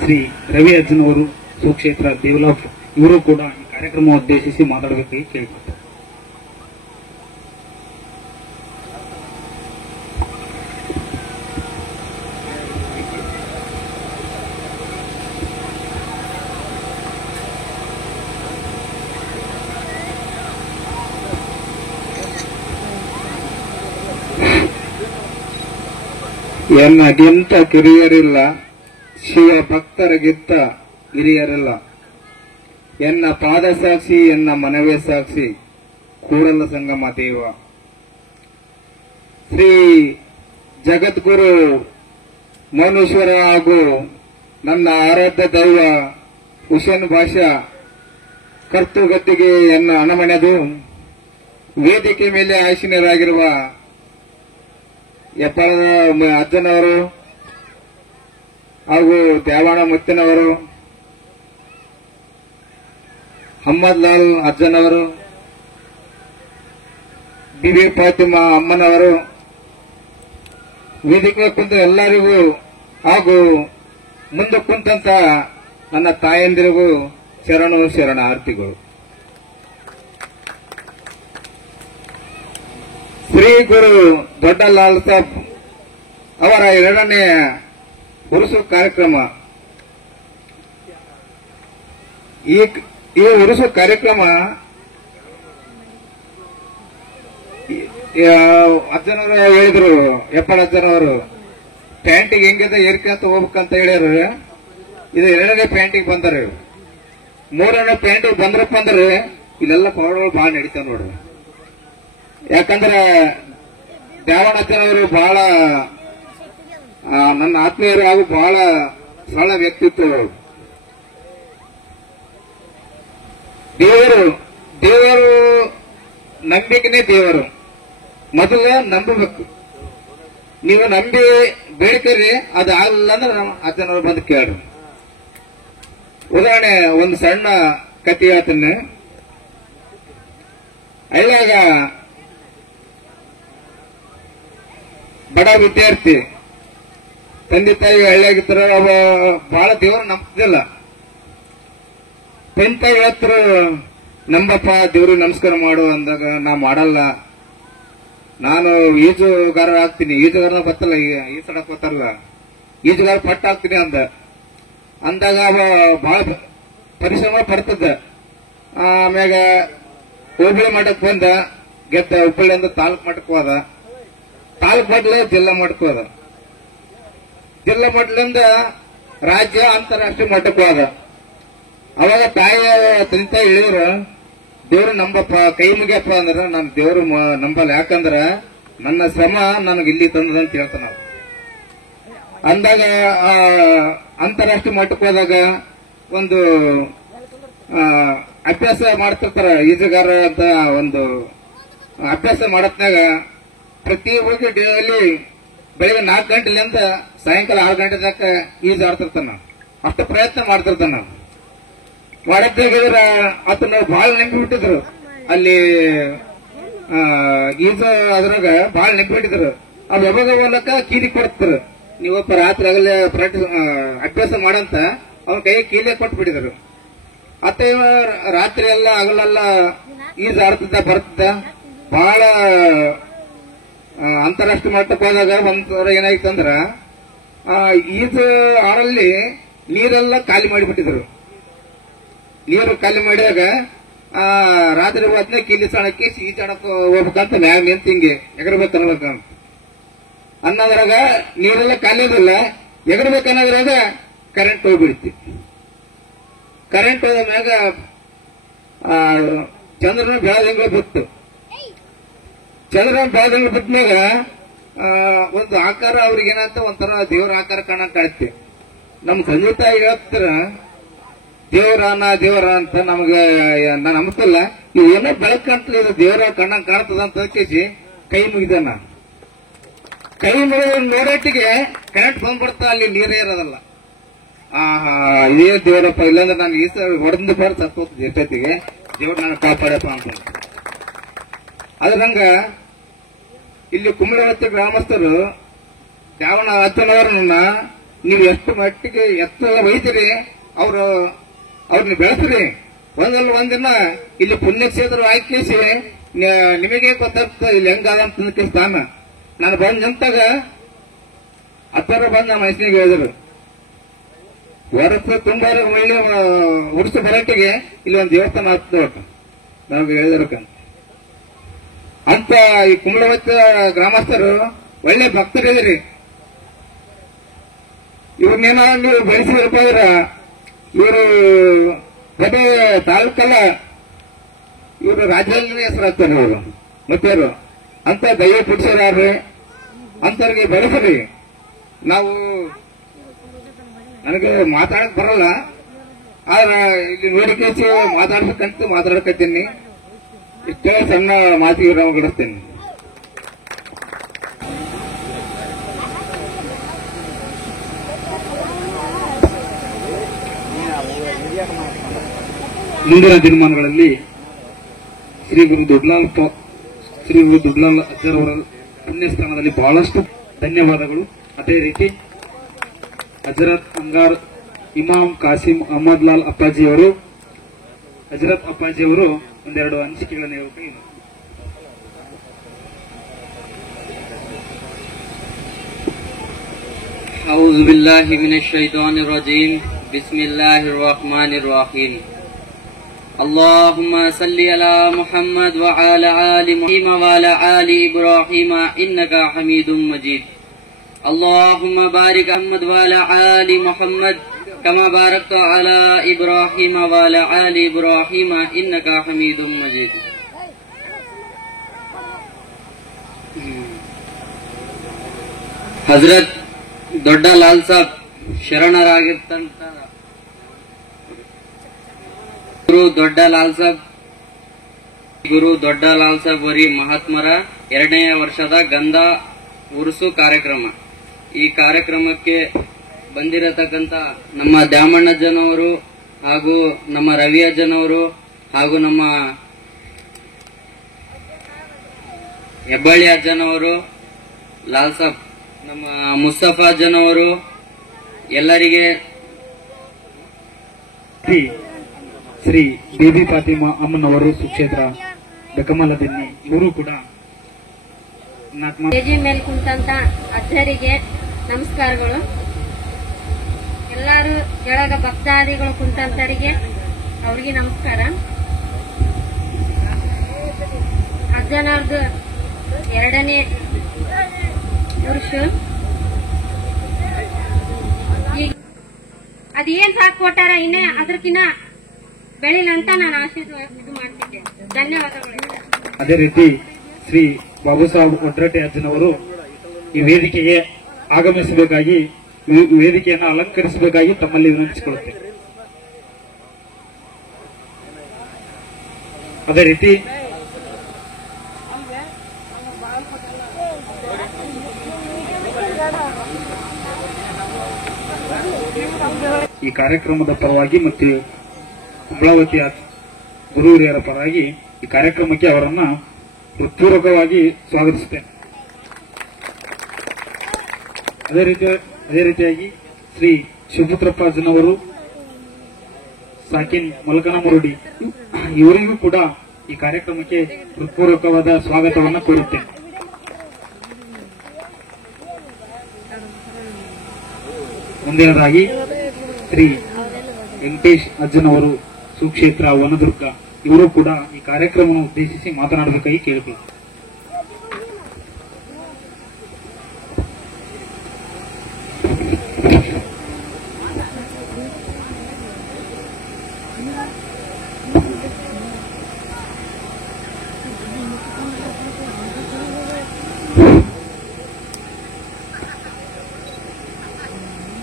ಶ್ರೀ ರವಿ ಅಜ್ಜನವರು ಸುಕ್ಷೇತ್ರ ದೇವಲಾಫ್ ಇವರು ಕೂಡ ಈ ಕಾರ್ಯಕ್ರಮ ಉದ್ದೇಶಿಸಿ ಮಾತಾಡಬೇಕಾಗಿ ಕೇಳಿಕೊಳ್ತಾರೆ. ಎನ್ನಗಿಂತ ಕಿರಿಯರಿಲ್ಲ, ಶಿವ ಭಕ್ತರಿಗಿಂತ ಹಿರಿಯರಿಲ್ಲ. ಎನ್ನ ಪಾದ ಸಾಕ್ಷಿ, ಎನ್ನ ಮನವೇ ಸಾಕ್ಷಿ, ಕೂಡಲ ಸಂಗಮ ದೇವ. ಶ್ರೀ ಜಗದ್ಗುರು ಮೌನೇಶ್ವರ ಹಾಗೂ ನನ್ನ ಆರಾಧ್ಯ ದೈವ ಹುಸೇನ್ ಭಾಷಾ ಕರ್ತೃಗದ್ದಿಗೆ ಎನ್ನ ಹಣಮಣೆದು ವೇದಿಕೆ ಮೇಲೆ ಆಸೀನರಾಗಿರುವ ಹೆಬ್ಬಾಳದ ಅಜ್ಜನವರು ಹಾಗೂ ದ್ಯಾವಾಣ ಮುತ್ತಿನವರು, ಅಹಮ್ಮದ್ ಲಾಲ್ ಅಜ್ಜನವರು, ಬಿಬಿ ಫಾತಿಮಾ ಅಮ್ಮನವರು, ವೇದಿಕೆ ಕುಂತ ಎಲ್ಲರಿಗೂ ಹಾಗೂ ಮುಂದೆ ಕುಂತಂತ ನನ್ನ ತಾಯಂದಿರಿಗೂ ಶರಣಾರ್ಥಿಗಳು. ಶ್ರೀ ಗುರು ದೊಡ್ಡ ಲಾಲ್ ಸಾಬ್ ಅವರ 2ನೇ ಉರುಸು ಕಾರ್ಯಕ್ರಮ. ಈ ಉರುಸು ಕಾರ್ಯಕ್ರಮ ಅಜ್ಜನವರು ಹೇಳಿದ್ರು, ಹೆಬ್ಬಾಳ ಅಜ್ಜನವರು ಪ್ಯಾಂಟಿಗೆ ಹೆಂಗಿದೆ ಏರ್ಕಂತ ಹೋಗ್ಬೇಕಂತ ಹೇಳ್ಯಾರ. ಇದು 2ನೇ ಪ್ಯಾಂಟಿಗೆ ಬಂದಾರ. 3ನೇ ಪ್ಯಾಂಟಿಗೆ ಬಂದ್ರಪ್ಪ ಅಂದ್ರೆ ಇಲ್ಲೆಲ್ಲ ಪವಾಡಗಳು ಬಹಳ ನಡೀತಾವ ನೋಡ್ರಿ. ಯಾಕಂದ್ರೆ ದ್ಯಾವಣಜ್ಜನವರು ಬಹಳ ನನ್ನ ಆತ್ಮೀಯರು ಹಾಗೂ ಬಹಳ ಸರಳ ವ್ಯಕ್ತಿತ್ವ. ದೇವರು ನಂಬಿಕೆನೇ ದೇವರು. ಮೊದಲು ನಂಬಬೇಕು. ನೀವು ನಂಬಿ ಬೇಡ್ಕರಿ, ಅದು ಆಗಲಿಲ್ಲ ಅಂದ್ರೆ ಅಜ್ಜನವರು ಬಂದು ಕೇಳ್ರಿ. ಉದಾಹರಣೆ ಒಂದು ಸಣ್ಣ ಕಥೆ ಹೇಳ್ತೀನಿ. ಅಲ್ಲಾಗ ಬಡ ವಿದ್ಯಾರ್ಥಿ ತಂದೆ ತಾಯಿ ಹಳ್ಳಿಯಾಗಿರ್ತಾರ, ಅವ ಬಹಳ ದೇವರು ನಂಬ್ತಿದ್ದಿಲ್ಲ. ತಂದೆ ಹೇಳ್ತಾರ, ನಂಬಪ್ಪ ದೇವ್ರಿಗೆ ನಮಸ್ಕಾರ ಮಾಡು ಅಂದಾಗ ನಾ ಮಾಡಲ್ಲ, ನಾನು ಈಜುಗಾರ ಆಗ್ತೀನಿ. ಈಜುಗಾರನ ಬರ್ತಲ್ಲ, ಈಸಾಡಕ್ ಬರ್ತಾರಲ್ಲ, ಈಜುಗಾರ ಪಟ್ಟ ಹಾಕ್ತೀನಿ ಅಂದಾಗ ಅವ ಬಹಳ ಪರಿಶ್ರಮ ಪಡ್ತದ. ಆಮ್ಯಾಗ ಹೋಬಳಿ ಮಟ್ಟಕ್ಕೆ ಬಂದ, ಗೆದ್ದ. ಹುಬ್ಬಳ್ಳಿಯಿಂದ ತಾಲೂಕ್ ಮಟ್ಟಕ್ಕೆ ಹೋದ, ತಾಲೂಕ್ ಮಟ್ಟಲೆ ಜಿಲ್ಲಾ ಮಟ್ಟಕ್ಕೆ ಹೋದ, ಜಿಲ್ಲಾ ಮಟ್ಟಲಿಂದ ರಾಜ್ಯ ಅಂತಾರಾಷ್ಟ್ರೀಯ ಮಟ್ಟಕ್ಕೆ ಹೋದ. ಅವಾಗ ತಾಯಿ ತಂದೆ ಹೇಳಿದ್ರು, ದೇವ್ರು ನಂಬಪ್ಪ, ಕೈ ಮುಗಿಯಪ್ಪ ಅಂದ್ರ ನಾನು ದೇವ್ರು ನಂಬಲ್ಲ, ಯಾಕಂದ್ರ ನನ್ನ ಶ್ರಮ ನನಗೆ ಇಲ್ಲಿ ತಂದದಂತ ಹೇಳ್ತಾನ. ಅಂದಾಗ ಅಂತಾರಾಷ್ಟ್ರೀಯ ಮಟ್ಟಕ್ಕೆ ಹೋದಾಗ ಒಂದು ಅಭ್ಯಾಸ ಮಾಡ್ತಿರ್ತಾರ ಈಜುಗಾರ ಅಂತ. ಒಂದು ಅಭ್ಯಾಸ ಮಾಡತ್ನಾಗ ಪ್ರತಿ ಹೋಗಿ ಡೇಲಿ ಬೆಳಿಗ್ಗೆ 4 ಗಂಟೆಲಿಂದ ಸಾಯಂಕಾಲ 6 ಗಂಟೆ ತನಕ ಈಜು ಆಡ್ತಿರ್ತಾನ. ಅಷ್ಟು ಪ್ರಯತ್ನ ಮಾಡ್ತಿರ್ತಾನ. ಮಾಡತ್ತಾಗಿದ್ರ ಆತನ ಬಹಳ ನಂಬಿಬಿಟ್ಟಿದ್ರು. ಅಲ್ಲಿ ಈಜು ಅದ್ರಾಗ ಬಹಳ ನಂಬಿಬಿಟ್ಟಿದ್ರು. ಅವ್ ಯಾವಾಗ ಹೋಲಕ್ಕ ಕೀಲಿ ಕೊಡ್ತಾರ, ನೀವಪ್ಪ ರಾತ್ರಿ ಆಗಲೇ ಪ್ರಾಕ್ಟೀಸ್ ಅಭ್ಯಾಸ ಮಾಡಂತ ಅವನ ಕೈ ಕೀಲೆ ಕೊಟ್ಬಿಟ್ಟಿದ್ರು. ಅತ್ತ ರಾತ್ರಿ ಎಲ್ಲ ಹಗಲೆಲ್ಲ ಈಜು ಆಡ್ತಿದ್ದ ಬರ್ತಿದ್ದ. ಬಹಳ ಅಂತಾರಾಷ್ಟ್ರೀಯ ಮಟ್ಟಕ್ಕೆ ಹೋದಾಗ ಒಂದ್ಸಲ ಏನಾಯ್ತಂದ್ರ ಈಜು ಆಡಲ್ಲಿ ನೀರೆಲ್ಲ ಖಾಲಿ ಮಾಡಿಬಿಟ್ಟಿದ್ರು. ನೀರು ಖಾಲಿ ಮಾಡಿದಾಗ ರಾತ್ರಿ ಹೊತ್ತಿನ ಕೀಲಿ ಸಣಕ್ಕೆ ಈಜಾಡಕ್ ಹೋಗ್ಬೇಕಂತ ಮ್ಯಾಗ ನಿಂತ ಹಿಂಗೆ ಎಗರ್ಬೇಕು ಅನ್ನಬೇಕಂತ ಅನ್ನೋದ್ರಾಗ ನೀರೆಲ್ಲ ಖಾಲಿ ಇರಲ್ಲ. ಎಗರ್ಬೇಕು ಅನ್ನೋದ್ರಾಗ ಕರೆಂಟ್ ಹೋಗ್ಬಿಡ್ತಿ. ಕರೆಂಟ್ ಹೋದ ಮ್ಯಾಗ ಚಂದ್ರನ ಬೆಳದಿಂಗಳು ಬಿತ್ತು. ಚಂದ್ರನ ಬೆಳದಿಂಗಳು ಬಿಟ್ಟ ಮ್ಯಾಗ ಒಂದು ಆಕಾರ ಅವ್ರಿಗೆ ಏನಂತ ಒಂಥರ ದೇವರ ಆಕಾರ ಕಾಣಕ್ ಕಾಣುತ್ತೆ. ನಮ್ ತಂದೆ ತಾಯಿ ಹೇಳ್ತಾರ ದೇವರ ಅಂತ. ನಮ್ಗೆ ನಾನು ನಂಬಿಲ್ಲ, ಇವು ಏನೋ ಬೆಳಕು ಕಾಣ್ತದೆ, ಇದು ದೇವರ ಕಣ್ಣಂಗ್ ಕಾಣ್ತದ ಅಂತ ಕೇಸಿ ಕೈ ಮುಗಿದಾನ. ಕೈ ಮುಗಿದ ನೋಡೋಟ್ಟಿಗೆ ಕರೆಂಟ್ ಬಂದ್ಬಿಡ್ತಾ, ಅಲ್ಲಿ ನೀರೇ ಇರೋದಲ್ಲ. ಇದೇ ದೇವರಪ್ಪ, ಇಲ್ಲಾಂದ್ರೆ ನಾನು ಈ ಹೊಡೆದು ಬಾರ ಸತ್ತೋಗ್ತದೆ ಎಷ್ಟೊತ್ತಿಗೆ, ದೇವ್ರು ನಾನು ಕಾಪಾಡಪ್ಪ ಅಂತ. ಅದ್ರಂಗ ಇಲ್ಲಿ ಕುಂಬಳವತ್ತಿ ಗ್ರಾಮಸ್ಥರು ದ್ಯಾವಣ ಅಜ್ಜನವರನ್ನ ನೀವು ಎಷ್ಟು ಮಟ್ಟಿಗೆ ಒಯ್ತೀರಿ, ಅವ್ರನ್ನ ಬೆಳೆಸ್ರಿ. ಒಂದಿನ ಇಲ್ಲಿ ಪುಣ್ಯಕ್ಷೇತ್ರ ಹಾಕಿಸಿ ನಿಮಗೆ ಗೊತ್ತಾಗ್ತದೆ ಇಲ್ಲಿ ಹೆಂಗಾದ ಅಂತ ಸ್ಥಾನ. ನಾನು ಬಂದ್ ನಿಂತಾಗ ಹತ್ತರ ಬಂದ ನಮ್ಮ ಮನುಷ್ಯನಿಗೆ ಹೇಳಿದ್ರು, ವರ್ಷ ತುಂಬಾ ಮಹಿಳೆ ಉಡಿಸೋ ಬರಟ್ಟಿಗೆ ಇಲ್ಲಿ ಒಂದು ದೇವಸ್ಥಾನ ಆಗ್ತದೆ ನಮ್ಗೆ ಹೇಳಿದ್ರಕ್ಕಂತ ಅಂತ. ಈ ಕುಂಬಳವತ್ತಿ ಗ್ರಾಮಸ್ಥರು ಒಳ್ಳೆ ಭಕ್ತರಿದ್ರಿ. ಇವ್ರನ್ನೇನೋ ನೀವು ಬೆಳೆಸಿದ್ರಪ್ಪ ಅಂದ್ರ ಇವರು ಬರೀ ತಾಲೂಕಲ್ಲ, ಇವರು ರಾಜ್ಯದಲ್ಲೇ ಹೆಸರಾಗ್ತಾರೆ ಇವರು. ಮತ್ತೇರು ಅಂತ ದೈವ ಪುರುಷರಾರ್ರಿ, ಅಂತವ್ರಿಗೆ ಬೆಳೆಸ್ರಿ. ನಾವು ನನಗೆ ಮಾತಾಡಕ್ ಬರಲ್ಲ, ಆದ್ರೆ ಇಲ್ಲಿ ನೋಡಿಕೇಸಿ ಮಾತಾಡ್ಬೇಕಂತ ಮಾತಾಡಕತ್ತೀನಿ. ಇಷ್ಟೇ ಸಣ್ಣ ಮಾತಿಗೆ ನಾವು ಗಡಿಸ್ತೇನೆ. ಮುಂದಿನ ದಿನಮಾನಗಳಲ್ಲಿ ಶ್ರೀ ಗುರು ದೊಡ್ಡಲಾಲ್ ಅಜ್ಜರವರ ಪುಣ್ಯಸ್ಥಾನದಲ್ಲಿ ಬಹಳಷ್ಟು ಧನ್ಯವಾದಗಳು. ಅದೇ ರೀತಿ ಹಜರತ್ ಅಂಗಾರ್ ಇಮಾಮ್ ಕಾಸಿಂ ಅಹಮದ್ ಲಾಲ್ ಅಪ್ಪಾಜಿಯವರು, ಹಜರತ್ ಅಪ್ಪಾಜಿಯವರು ಒಂದೆರಡು ಅನಿಸಿಕೆಗಳನ್ನು ಹೇಳಬೇಕು. أعوذ بالله من الشيطان الرجيم بسم الله الرحمن الرحيم اللهم صل على محمد وعلى آل محمد وعلى آل إبراهيم إنك حميد مجيد اللهم بارك محمد وعلى آل محمد كما باركت على إبراهيم وعلى آل إبراهيم إنك حميد مجيد. ಹಜರತ್ ದೊಡ್ಡ ಲಾಲ್ ಸಾಬ್ ಶರಣರಾಗಿರ್ತಂತ ಗುರು ದೊಡ್ಡ ಲಾಲ್ ಸಾಬ್ ವರಿ ಮಹಾತ್ಮರ 2ನೇ ವರ್ಷದ ಗಂಧ ಉರುಸು ಕಾರ್ಯಕ್ರಮ. ಈ ಕಾರ್ಯಕ್ರಮಕ್ಕೆ ಬಂದಿರತಕ್ಕಂತ ನಮ್ಮ ದ್ಯಾಮಣ್ಣಜ್ಜನವರು ಹಾಗೂ ನಮ್ಮ ರವಿ ಅಜ್ಜನವರು ಹಾಗೂ ನಮ್ಮ ಹೆಬ್ಬಳ್ಳಿ ಅಜ್ಜನವರು, ಲಾಲ್ ಸಾಬ್, ನಮ್ಮ ಮುಸ್ತಫಾ ಅಜ್ಜನವರು, ಎಲ್ಲರಿಗೆ ಶ್ರೀ ಬೇಬಿ ಫಾತಿಮಾ ಅಮ್ಮನವರು ಸುಕ್ಷೇತ್ರ ಬೆಕಮಲದಿನ್ನಿ, ಇವರು ಕೂಡ ಸ್ಟೇಜಿ ಮೇಲೆ ಕುಂತಂತ ಅಜ್ಜರಿಗೆ ನಮಸ್ಕಾರಗಳು. ಎಲ್ಲಾರು ಕೆಳಗ ಭಕ್ತಾದಿಗಳು ಕುಂತಂತರಿಗೆ ಅವ್ರಿಗೆ ನಮಸ್ಕಾರ. ಅಜ್ಜನವ್ರದ್ದು 2ನೇ ವರ್ಷ. ಈಗ ಅದೇನ್ ಸಾಕು ಕೊಟ್ಟಾರ ಇನ್ನೇ ಅದಕ್ಕಿನ್ನ ಬೆಳಿಲಂತ ನಾನು ಇದು ಮಾಡ್ತಿದ್ದೆ. ಧನ್ಯವಾದಗಳು. ಅದೇ ರೀತಿ ಶ್ರೀ ಬಾಬು ಸಾಹೇಬ್ ಒಡ್ರಟ್ಟೆ ಅಜ್ಜನವರು ಈ ವೇದಿಕೆಗೆ ಆಗಮಿಸಬೇಕಾಗಿ, ಈ ವೇದಿಕೆಯನ್ನು ಅಲಂಕರಿಸಬೇಕಾಗಿ ತಮ್ಮಲ್ಲಿ ವಿನಂತಿಸಿಕೊಳ್ಳುತ್ತೇನೆ. ಅದೇ ರೀತಿ ಈ ಕಾರ್ಯಕ್ರಮದ ಪರವಾಗಿ ಮತ್ತು ಕುಂಬಳವತಿಯ ಗುರು ಹಿರಿಯರ ಪರವಾಗಿ ಈ ಕಾರ್ಯಕ್ರಮಕ್ಕೆ ಅವರನ್ನ ಹೃತ್ಪೂರ್ವಕವಾಗಿ ಸ್ವಾಗತಿಸುತ್ತೇನೆ. ಅದೇ ರೀತಿಯಾಗಿ ಶ್ರೀ ಶಿವಪುತ್ರಪ್ಪ ಅಜ್ಜನವರು, ಸಾಕಿನ್ ಮಲಕನಮರಡಿ, ಇವರಿಗೂ ಕೂಡ ಈ ಕಾರ್ಯಕ್ರಮಕ್ಕೆ ಹೃತ್ಪೂರ್ವಕವಾದ ಸ್ವಾಗತವನ್ನು ಕೋರುತ್ತೇನೆ. ಮುಂದಿನದಾಗಿ ಶ್ರೀ ವೆಂಕಟೇಶ್ ಅಜ್ಜನವರು, ಸುಕ್ಷೇತ್ರ ವನದುರ್ಗ, ಇವರು ಕೂಡ ಈ ಕಾರ್ಯಕ್ರಮವನ್ನು ಉದ್ದೇಶಿಸಿ ಮಾತನಾಡಬೇಕಾಗಿ ಕೇಳಿಕೊಳ್ಳಿ.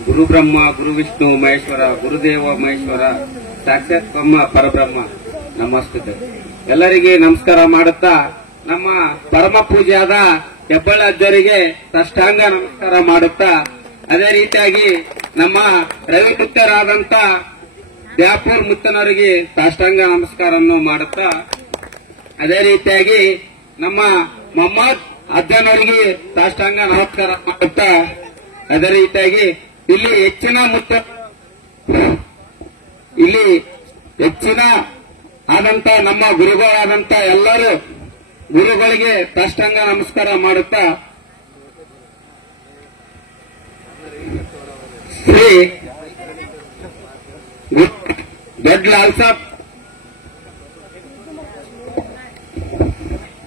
ಗುರು ಬ್ರಹ್ಮ ಗುರು ವಿಷ್ಣು ಮಹೇಶ್ವರ ಗುರುದೇವ ಮಹೇಶ್ವರ ಸಾಕ್ಷಾತ್ ಬ್ರಹ್ಮ ಪರಬ್ರಹ್ಮ ನಮಸ್ತೆ. ಎಲ್ಲರಿಗೆ ನಮಸ್ಕಾರ ಮಾಡುತ್ತಾ ನಮ್ಮ ಪರಮ ಪೂಜೆಯಾದ ಹೆಬ್ಬಾಳ ಅಜ್ಜರಿಗೆ ಸಾಷ್ಟಾಂಗ ನಮಸ್ಕಾರ ಮಾಡುತ್ತಾ, ಅದೇ ರೀತಿಯಾಗಿ ನಮ್ಮ ರವಿಕುತ್ತರಾದಂತ ದ್ಯಾಪೂರ್ ಮುತ್ತನವರಿಗೆ ಸಾಷ್ಟಾಂಗ ನಮಸ್ಕಾರವನ್ನು ಮಾಡುತ್ತಾ, ಅದೇ ರೀತಿಯಾಗಿ ನಮ್ಮ ಮೊಹಮ್ಮದ್ ಅಜ್ಜನವರಿಗೆ ಸಾಷ್ಟಾಂಗ ನಮಸ್ಕಾರ ಮಾಡುತ್ತಾ, ಅದೇ ರೀತಿಯಾಗಿ ಇಲ್ಲಿ ಹೆಚ್ಚಿನ ಆದಂತ ನಮ್ಮ ಗುರುಗಳಾದಂತ ಎಲ್ಲರೂ ಗುರುಗಳಿಗೆ ಸಾಷ್ಟಾಂಗ ನಮಸ್ಕಾರ ಮಾಡುತ್ತಾ, ಶ್ರೀ ದೊಡ್ಡ ಲಾಲ್ ಸಾಬ್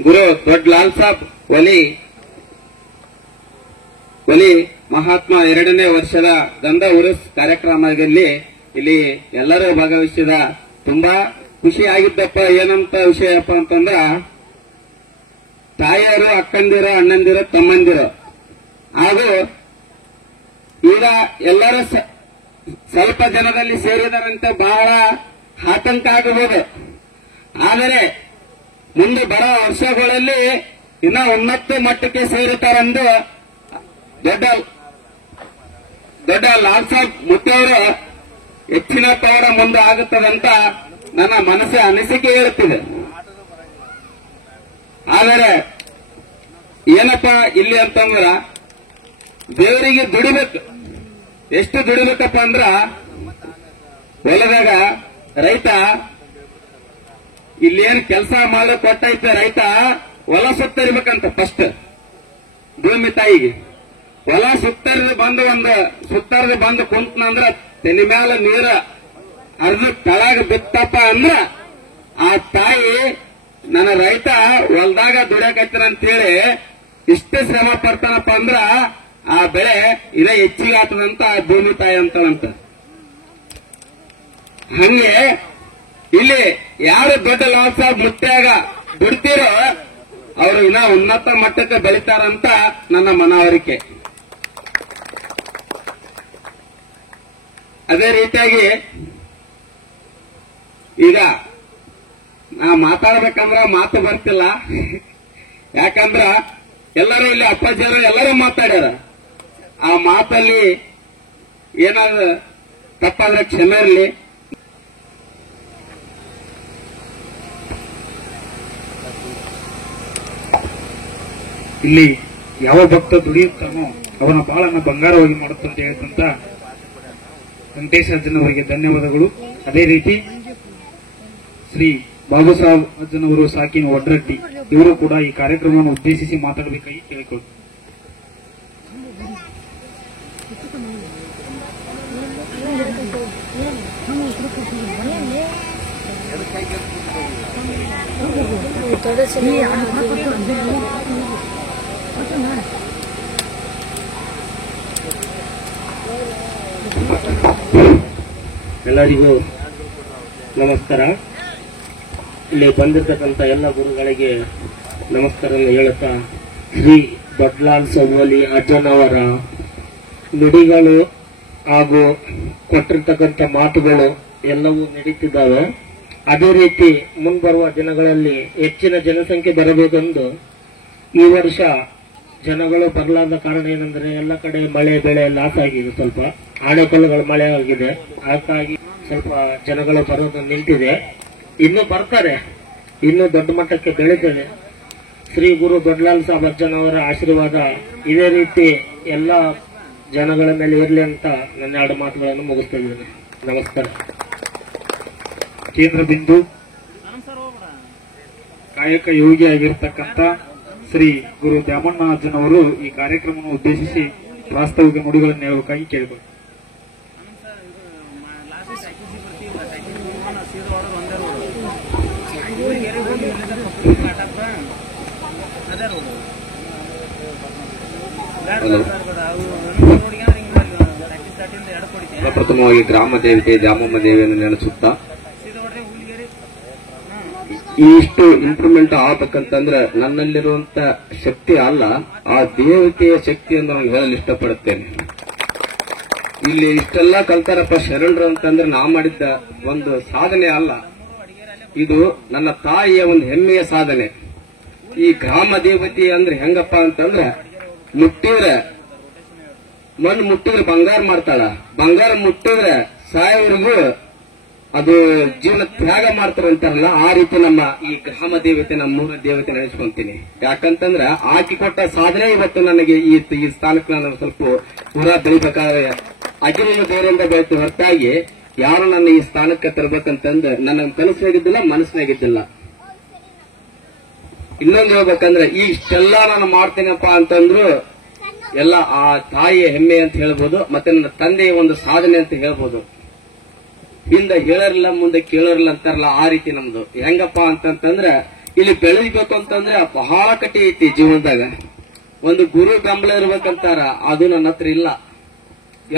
ಗುರು ದೊಡ್ಡ ಲಾಲ್ ಸಾಬ್ ಒಲಿ ಮಹಾತ್ಮ 2ನೇ ವರ್ಷದ ದಂಧ ಉರುಸ್ ಕಾರ್ಯಕ್ರಮದಲ್ಲಿ ಇಲ್ಲಿ ಎಲ್ಲರೂ ಭಾಗವಹಿಸಿದ ತುಂಬಾ ಖುಷಿ ಆಗಿದ್ದಪ್ಪ. ಏನಂತ ವಿಷಯಪ್ಪ ಅಂತಂದ್ರ, ತಾಯಿಯರು, ಅಕ್ಕಂದಿರು, ಅಣ್ಣಂದಿರು, ತಮ್ಮಂದಿರು ಹಾಗೂ ಈಗ ಎಲ್ಲರೂ ಸ್ವಲ್ಪ ಜನದಲ್ಲಿ ಸೇರಿದರಂತೆ ಬಹಳ ಆತಂಕ ಆಗಬಹುದು. ಆದರೆ ಮುಂದೆ ಬರೋ ವರ್ಷಗಳಲ್ಲಿ ಇನ್ನ ಉನ್ನತ ಮಟ್ಟಕ್ಕೆ ಸೇರುತ್ತಾರೆಂದು ದೊಡ್ಡ ಲಾಲ್ ಸಾಬ್ ಮುತ್ತವರು ಹೆಚ್ಚಿನ ಪವಾಡ ಮುಂದೆ ಆಗುತ್ತದಂತ ನನ್ನ ಮನಸ್ಸಿನ ಅನಿಸಿಕೆ ಹೇಳುತ್ತಿದೆ. ಆದರೆ ಏನಪ್ಪ ಇಲ್ಲಿ ಅಂತಂದ್ರ, ದೇವರಿಗೆ ದುಡಿಬೇಕು. ಎಷ್ಟು ದುಡಿಬೇಕಪ್ಪ ಅಂದ್ರ, ಹೊಲದಾಗ ರೈತ ಇಲ್ಲೇನು ಕೆಲಸ ಮಾಡೋ ಕೊಟ್ಟೈತೆ, ರೈತ ಹೊಲ ಸುತ್ತರಿಬೇಕಂತ ಫಸ್ಟ್ ಭೂಮಿ ತಾಯಿಗೆ. ಹೊಲ ಸುತ್ತರ್ದು ಬಂದು ಕುಂತನಂದ್ರ ತಲೆ ಮ್ಯಾಲ ನೀರ ಅರ್ಧ ತಳಗ ಬಿತ್ತಪ್ಪ ಅಂದ್ರ ಆ ತಾಯಿ ನನ್ನ ರೈತ ಹೊಲದಾಗ ದುಡಿಯಕತ್ತಂತೇಳಿ ಇಷ್ಟೇ ಶ್ರಮ ಪಡ್ತಾನಪ್ಪ ಅಂದ್ರ ಆ ಬೆಳೆ ಇದೇ ಹೆಚ್ಚಿಗೆ ಆಗ್ತದಂತ ಆ ಭೂಮಿ ತಾಯಿ ಅಂತಾಳಂತ. ಹಂಗೆ ಇಲ್ಲಿ ಯಾರು ದೊಡ್ಡ ಲಾಲ್ ಸಾಬ್ ಮುತ್ಯಾಗ ದುಡ್ತೀರೋ ಅವರು ಇನ್ನ ಉನ್ನತ ಮಟ್ಟಕ್ಕೆ ಬೆಳಿತಾರಂತ ನನ್ನ ಮನವರಿಕೆ. ಅದೇ ರೀತಿಯಾಗಿ ಈಗ ನಾ ಮಾತಾಡ್ಬೇಕಂದ್ರ ಮಾತು ಬರ್ತಿಲ್ಲ. ಯಾಕಂದ್ರ ಎಲ್ಲರೂ ಇಲ್ಲಿ ಅಪ್ಪಾಜಿಯರು ಎಲ್ಲರೂ ಮಾತಾಡ್ಯಾರ. ಆ ಮಾತಲ್ಲಿ ಏನಾದ್ರು ತಪ್ಪಾದ್ರೆ ಕ್ಷಮೆ ಇರಲಿ. ಇಲ್ಲಿ ಯಾವ ಭಕ್ತ ದುಡಿಯುತ್ತಾನೋ ಅವನ ಬಾಳನ್ನ ಬಂಗಾರವಾಗಿ ಮಾಡುತ್ತಂತ ಹೇಳ್ತಂತ ವೆಂಕಟೇಶ ಅಜ್ಜನವರಿಗೆ ಧನ್ಯವಾದಗಳು. ಅದೇ ರೀತಿ ಶ್ರೀ ಬಾಬು ಸಾಹೇಬ್ ಅಜ್ಜನವರು, ಸಾಕಿನ ಒಡ್ರಟ್ಟಿ, ಇವರು ಕೂಡ ಈ ಕಾರ್ಯಕ್ರಮವನ್ನು ಉದ್ದೇಶಿಸಿ ಮಾತಾಡಬೇಕಾಗಿ ಕೇಳಿಕೊಳ್ಳುತ್ತಾರೆ. ಎಲ್ಲರಿಗೂ ನಮಸ್ಕಾರ. ಇಲ್ಲಿ ಬಂದಿರತಕ್ಕಂಥ ಎಲ್ಲ ಗುರುಗಳಿಗೆ ನಮಸ್ಕಾರ ಹೇಳುತ್ತಾ, ಶ್ರೀ ದೊಡ್ಡಲಾಲ್ ಸವೋಲಿ ಅಜ್ಜನವರ ನುಡಿಗಳು ಹಾಗೂ ಕೊಟ್ಟಿರ್ತಕ್ಕಂಥ ಮಾತುಗಳು ಎಲ್ಲವೂ ನಡೀತಿದ್ದಾವೆ. ಅದೇ ರೀತಿ ಮುಂಬರುವ ದಿನಗಳಲ್ಲಿ ಹೆಚ್ಚಿನ ಜನಸಂಖ್ಯೆ ಬರಬೇಕೆಂದು ಈ ವರ್ಷ ಜನಗಳು ಬರಲಾದ ಕಾರಣ ಏನಂದ್ರೆ ಎಲ್ಲ ಕಡೆ ಮಳೆ ಬೆಳೆ ಲಾಸ್ ಆಗಿದೆ, ಸ್ವಲ್ಪ ಆಣೆಕಲ್ಲುಗಳು ಮಳೆ ಆಗಿದೆ, ಹಾಗಾಗಿ ಸ್ವಲ್ಪ ಜನಗಳು ಬರೋದು ನಿಂತಿದೆ. ಇನ್ನೂ ಬರ್ತಾರೆ, ಇನ್ನೂ ದೊಡ್ಡ ಮಟ್ಟಕ್ಕೆ ಬೆಳೀತದೆ. ಶ್ರೀ ಗುರು ದೊಡ್ಡಲಾಲ್ ಸಾಬ್ ಅಜ್ಜನವರ ಆಶೀರ್ವಾದ ಇದೇ ರೀತಿ ಎಲ್ಲ ಜನಗಳ ಮೇಲೆ ಇರಲಿ ಅಂತ ನನ್ನ 2 ಮಾತುಗಳನ್ನು ಮುಗಿಸ್ತಾ ಇದ್ದೇನೆ. ನಮಸ್ಕಾರ. ಕೇಂದ್ರ ಬಿಂದು ಕಾಯಕ ಯೋಗಿಯಾಗಿರ್ತಕ್ಕಂಥ ಶ್ರೀ ಗುರು ದ್ಯಾಮಣ್ಣ ಅಜ್ಜನವರು ಈ ಕಾರ್ಯಕ್ರಮವನ್ನು ಉದ್ದೇಶಿಸಿ ಪ್ರಾಸ್ತಾವಿಕ ನುಡಿಗಳನ್ನು ಹೇಳಬೇಕಾಗಿ ಕೇಳಿದರು. ಪ್ರಥಮವಾಗಿ ಗ್ರಾಮ ದೇವತೆ ದ್ಯಾಮಮ್ಮ ದೇವಿಯನ್ನು ನೆನೆಸುತ್ತಾ, ಇಷ್ಟು ಇಂಪ್ರೂವ್ಮೆಂಟ್ ಆಗಬೇಕಂತಂದ್ರೆ ನನ್ನಲ್ಲಿರುವಂತ ಶಕ್ತಿ ಅಲ್ಲ, ಆ ದೇವತೆಯ ಶಕ್ತಿಯನ್ನು ನಾನು ಹೇಳಲು ಇಷ್ಟಪಡುತ್ತೇನೆ. ಇಲ್ಲಿ ಇಷ್ಟೆಲ್ಲ ಕಲ್ತಾರಪ್ಪ ಶರಣರು ಅಂತಂದ್ರೆ ನಾ ಮಾಡಿದ್ದ ಒಂದು ಸಾಧನೆ ಅಲ್ಲ, ಇದು ನನ್ನ ತಾಯಿಯ ಒಂದು ಹೆಮ್ಮೆಯ ಸಾಧನೆ. ಈ ಗ್ರಾಮ ದೇವತೆ ಅಂದ್ರೆ ಹೆಂಗಪ್ಪ ಅಂತಂದ್ರೆ, ಮುಟ್ಟಿದ್ರೆ ಮಣ್ಣು ಮುಟ್ಟಿದ್ರೆ ಬಂಗಾರ ಮಾಡ್ತಾಳ, ಬಂಗಾರ ಮುಟ್ಟಿದ್ರೆ ಸಾಯವರೆಗೂ ಅದು ಜೀವನ ತ್ಯಾಗ ಮಾಡ್ತಾರೆ ಅಂತಾರಲ್ಲ, ಆ ರೀತಿ ನಮ್ಮ ಈ ಗ್ರಾಮ ದೇವತೆ, ನಮ್ಮೂರ ದೇವತೆ ನೆನೆಸ್ಕೊಂತೀನಿ. ಯಾಕಂತಂದ್ರೆ ಆಕಿ ಕೊಟ್ಟ ಸಾಧನೆ ಇವತ್ತು ನನಗೆ ಈ ಸ್ಥಾನಕ್ಕೆ ನಾನು ಸ್ವಲ್ಪ ಪೂರ ಬೆಳಿಬೇಕಾದ್ರೆ ಅಜ್ಜಿನ ಬೇರೆಯಿಂದ ಬೆಳೆತು ಹೊರತಾಗಿ ಯಾರು ನನ್ನ ಈ ಸ್ಥಾನಕ್ಕೆ ತರಬೇಕಂತಂದ್ರೆ ನನ್ನ ಕನಸಿನಾಗಿದ್ದಿಲ್ಲ, ಮನಸ್ಸಿನಾಗಿದ್ದಿಲ್ಲ. ಇನ್ನೊಂದು ಹೇಳ್ಬೇಕಂದ್ರೆ ಈ ಇಷ್ಟೆಲ್ಲ ನಾನು ಮಾಡ್ತೀನಪ್ಪ ಅಂತಂದ್ರು ಎಲ್ಲ ಆ ತಾಯಿಯ ಹೆಮ್ಮೆ ಅಂತ ಹೇಳ್ಬೋದು, ಮತ್ತೆ ನನ್ನ ತಂದೆಯ ಒಂದು ಸಾಧನೆ ಅಂತ ಹೇಳ್ಬೋದು. ಹಿಂದೆ ಹೇಳರಿಲ್ಲ ಮುಂದೆ ಕೇಳರಿಲ್ಲ ಅಂತಾರಲ್ಲ, ಆ ರೀತಿ ನಮ್ದು. ಹೆಂಗಪ್ಪ ಅಂತಂದ್ರೆ ಇಲ್ಲಿ ಬೆಳೆಯಬೇಕು ಅಂತಂದ್ರೆ ಬಹಳ ಕಟ್ಟಿ ಐತಿ ಜೀವನದಾಗ. ಒಂದು ಗುರು ಬೆಂಬಲ ಇರ್ಬೇಕಂತಾರ, ಅದು ನನ್ನ ಹತ್ರ ಇಲ್ಲ.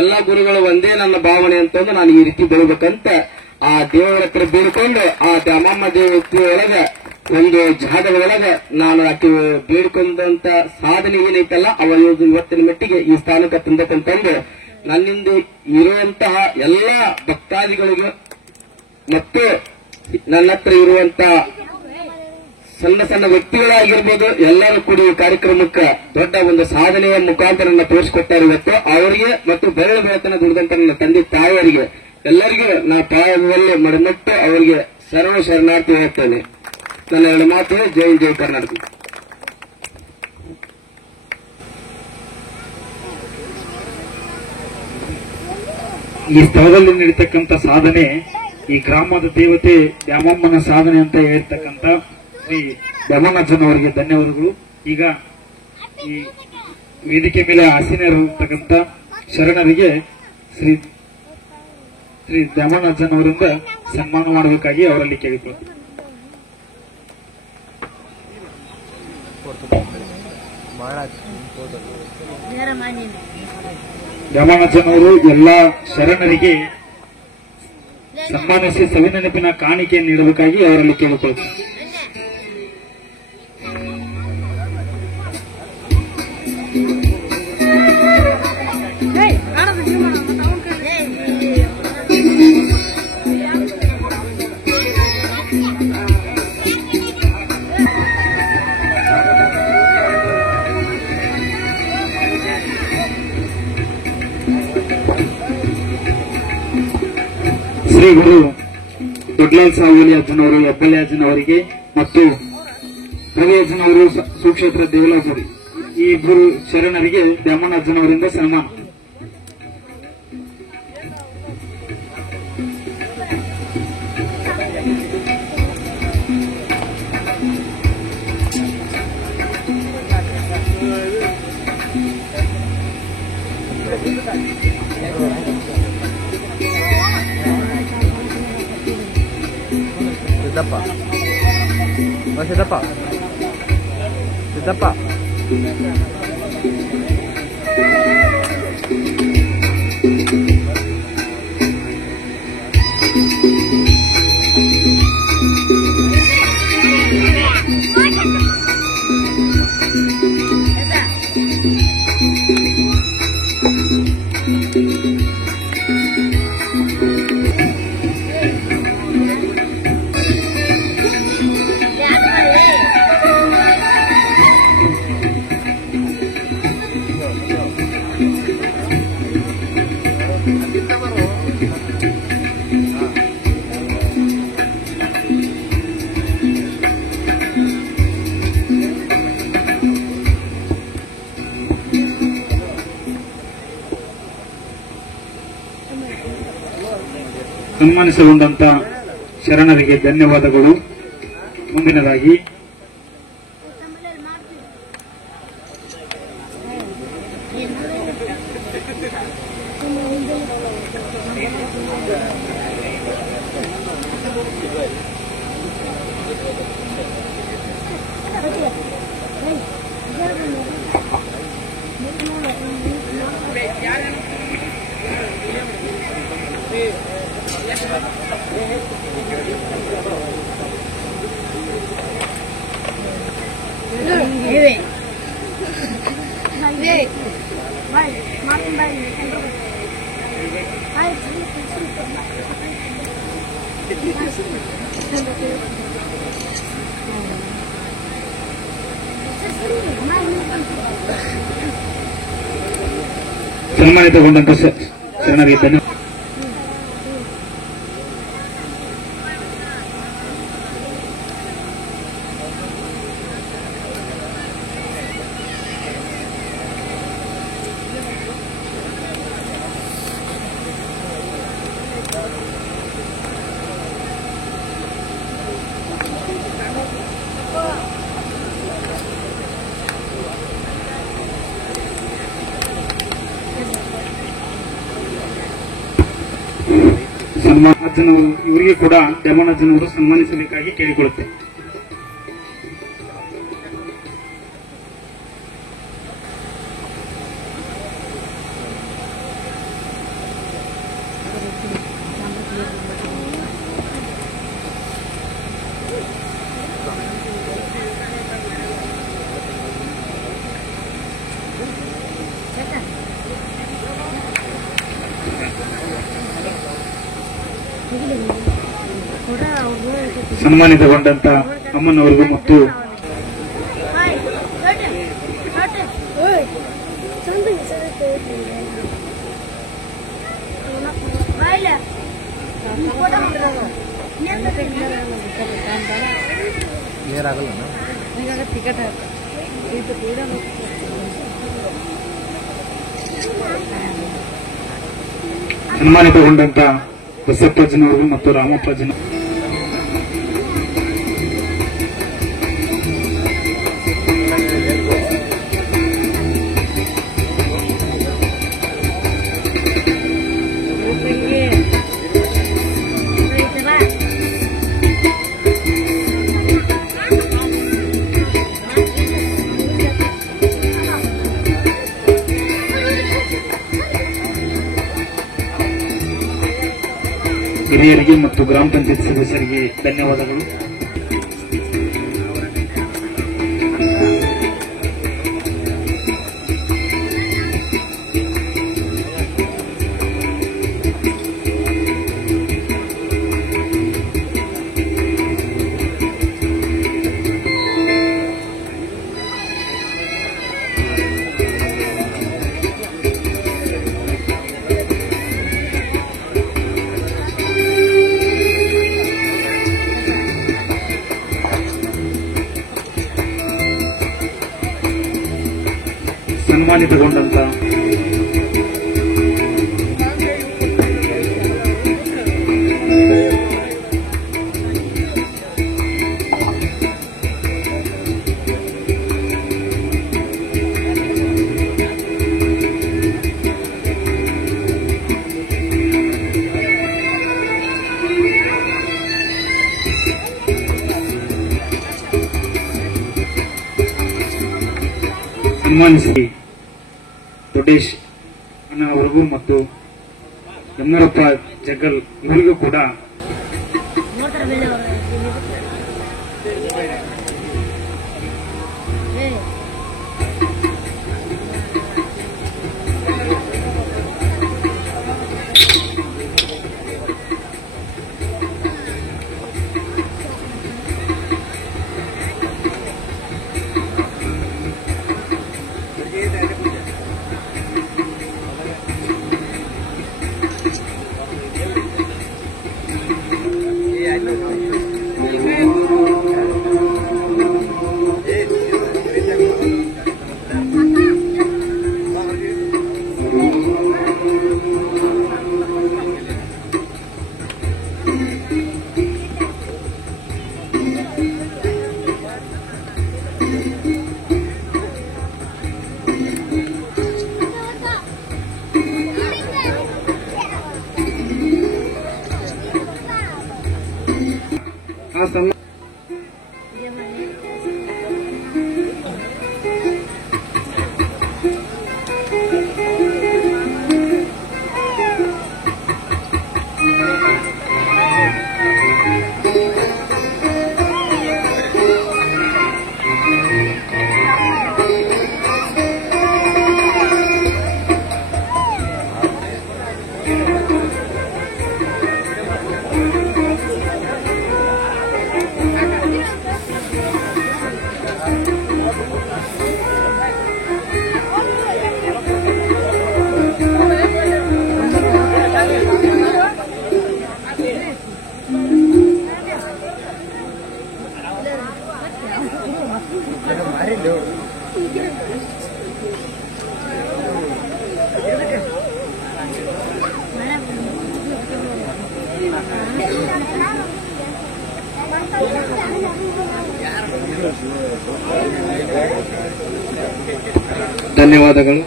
ಎಲ್ಲ ಗುರುಗಳು ಒಂದೇ ನನ್ನ ಭಾವನೆ ಅಂತಂದ್ರೆ ನಾನು ಈ ರೀತಿ ಬೆಳಿಬೇಕಂತ ಆ ದೇವರ ಹತ್ರ ಬೇಡ್ಕೊಂಡು ಆ ದ್ಯಾಮಮ್ಮ ದೇವತೆ ಒಳಗೆ ಒಂದು ಜಾಗದೊಳಗೆ ನಾನು ಆಕೆ ಬೇಡ್ಕೊಂಡಂತ ಸಾಧನೆ ಏನೈತಲ್ಲ ಇವತ್ತಿನ ಮಟ್ಟಿಗೆ ಈ ಸ್ಥಾನಕ್ಕೆ ತಂದಕ್ಕಂತಂದು ನನ್ನಿಂದ ಇರುವಂತಹ ಎಲ್ಲ ಭಕ್ತಾದಿಗಳಿಗೆ ಮತ್ತು ನನ್ನ ಹತ್ರ ಇರುವಂತಹ ಸಣ್ಣ ಸಣ್ಣ ವ್ಯಕ್ತಿಗಳಾಗಿರ್ಬೋದು ಎಲ್ಲರೂ ಕೂಡಿ ಈ ಕಾರ್ಯಕ್ರಮಕ್ಕೆ ದೊಡ್ಡ ಒಂದು ಸಾಧನೆಯ ಮುಖಾಂತರ ನನ್ನ ತೋರಿಸಿಕೊಟ್ಟಾರೆ. ಇವತ್ತು ಅವರಿಗೆ ಮತ್ತು ಬೆರಳು ಬೆಳತನ ದುಡಿದಂತ ನನ್ನ ತಂದೆ ತಾಯಿಯರಿಗೆ ಎಲ್ಲರಿಗೂ ನಾ ಪಾಯದಲ್ಲಿ ಮಡಮಟ್ಟು ಅವರಿಗೆ ಶರಣಾರ್ಥಿ ಹೇಳ್ತೇನೆ. ನನ್ನ 2 ಮಾತು. ಜೈ ಜೈ ಕರ್ನಾಟಕ. ಈ ಸ್ಥಳದಲ್ಲಿ ನಡೀತಕ್ಕಂಥ ಸಾಧನೆ ಈ ಗ್ರಾಮದ ದೇವತೆ ದ್ಯಾಮಮ್ಮನ ಸಾಧನೆ ಅಂತ ಹೇಳ್ತಕ್ಕಂಥ ಶ್ರೀ ದ್ಯಾಮಣ್ಣಜ್ಜನವರಿಗೆ ಧನ್ಯವಾದಗಳು. ಈಗ ಈ ವೇದಿಕೆ ಮೇಲೆ ಆಸೀನರಿರ್ತಕ್ಕಂಥ ಶರಣರಿಗೆ ಶ್ರೀ ದ್ಯಾಮಣ್ಣಜ್ಜನವರಿಂದ ಸನ್ಮಾನ ಮಾಡಬೇಕಾಗಿ ಅವರಲ್ಲಿ ಕೇಳಿಕೊಳ್ಳುತ್ತಾರೆ. ದ್ಯಾಮಣ್ಣಜ್ಜನವರು ಎಲ್ಲ ಶರಣರಿಗೆ ಸನ್ಮಾನಿಸಿ ಸವಿನೆನಪಿನ ಕಾಣಿಕೆಯನ್ನು ನೀಡಬೇಕಾಗಿ ಅವರಲ್ಲಿ ಕೇಳಿಕೊಳ್ಳುತ್ತಾರೆ. ಶ್ರೀ ಗುರು ದೊಡ್ಡಲಾಲ್ ಸಾವೋಲಿ ಅಜ್ಜನವರು ಹೆಬ್ಬಳ್ಳಿ ಅಜ್ಜನವರಿಗೆ ಮತ್ತು ರವಿ ಅಜ್ಜನವರು ಸುಕ್ಷೇತ್ರ ದೇವಲಾಸರಿ ಈ ಇಬ್ಬರು ಶರಣರಿಗೆ ದ್ಯಾಮಣ್ಣ ಅಜ್ಜನವರಿಂದ ಸನ್ಮಾನ. ಸನ್ಮಾನಿಸಿಕೊಂಡಂತ ಶರಣರಿಗೆ ಧನ್ಯವಾದಗಳು. ಮುಂದಿನದಾಗಿ ಸನ್ಮಾನಿತಗೊಂಡಂತ ಶರಣರಿಗೆ ಧನ್ಯವಾದ. ಅಜ್ಜನವರು ಇವರಿಗೆ ಕೂಡ ಡೆಮೋನಜ್ಜನವರು ಸನ್ಮಾನಿಸಬೇಕಾಗಿ ಕೇಳಿಕೊಳ್ಳುತ್ತೆ. ಸನ್ಮಾನಿತಗೊಂಡಂತ ಅಮ್ಮನವರಿಗೂ ಮತ್ತು ಸನ್ಮಾನಿತಗೊಂಡಂತ ಬಸಪ್ಪಜ್ಜನವರಿಗೂ ಮತ್ತು ರಾಮಪ್ಪಜ್ಜನ ಹಿರಿಯರಿಗೆ ಮತ್ತು ಗ್ರಾಮ ಪಂಚಾಯತ್ ಸದಸ್ಯರಿಗೆ ಧನ್ಯವಾದಗಳು. ಸನ್ಮಾನಿತಗೊಂಡಂತ ಸನ್ಮಾನಿಸಿ ದೊಡ್ಡೇಶ್ ಅಣ್ಣನವರಿಗೂ ಮತ್ತು ಯಮನರಪ್ಪ ಜಗ್ಗಲ್ ಇವರಿಗೂ ಕೂಡ ಧನ್ಯವಾದಗಳು.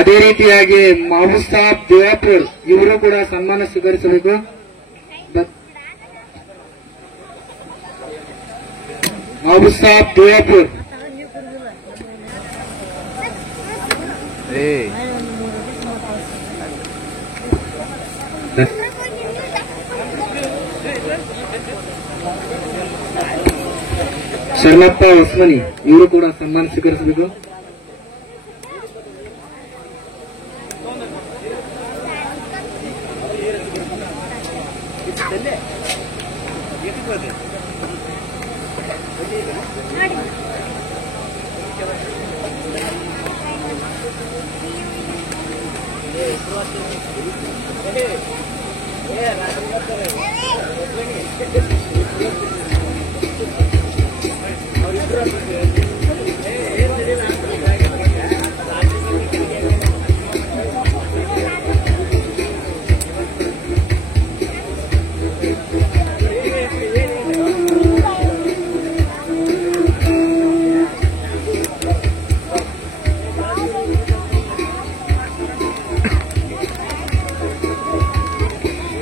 ಅದೇ ರೀತಿಯಾಗಿ ಮಹಬೂಬ್ ಸಾಬ್ ದೇವಾಪುರ್ ಇವರು ಕೂಡ ಸನ್ಮಾನ ಸ್ವೀಕರಿಸಬೇಕು. ಮಹಬೂಬ್ ಸಾಬ್ ದೇವಾಪುರ್ ಶರಣಪ್ಪ ಹೊಸ್ಮನಿ ಇವರು ಕೂಡ ಸನ್ಮಾನ ಸ್ವೀಕರಿಸಬೇಕು.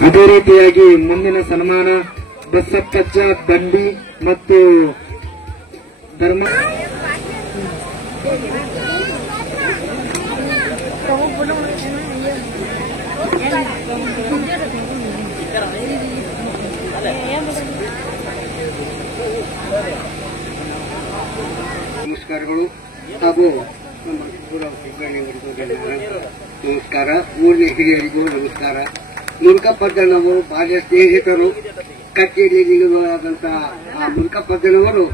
ಅದೇ ರೀತಿಯಾಗಿ ಮುಂದಿನ ಸನ್ಮಾನ ಬಸಪ್ಪಜ್ಜ ದಂಡಿ ಮತ್ತು ಧರ್ಮ ನಮಸ್ಕಾರಗಳು ಹಾಗೂ ನಮ್ಮ ನಮಸ್ಕಾರ. ಮೂರನೇ ಹಿರಿಯರಿಗೂ ನಮಸ್ಕಾರ. ಮುರುಕಪ್ಪಜ್ಜನವರು ಬಾಲ್ಯ ಸ್ನೇಹಿತರು. ಕಚೇರಿಯಲ್ಲಿರುವಂತಹ ಆ ಮುರುಕಪ್ಪಜ್ಜನವರು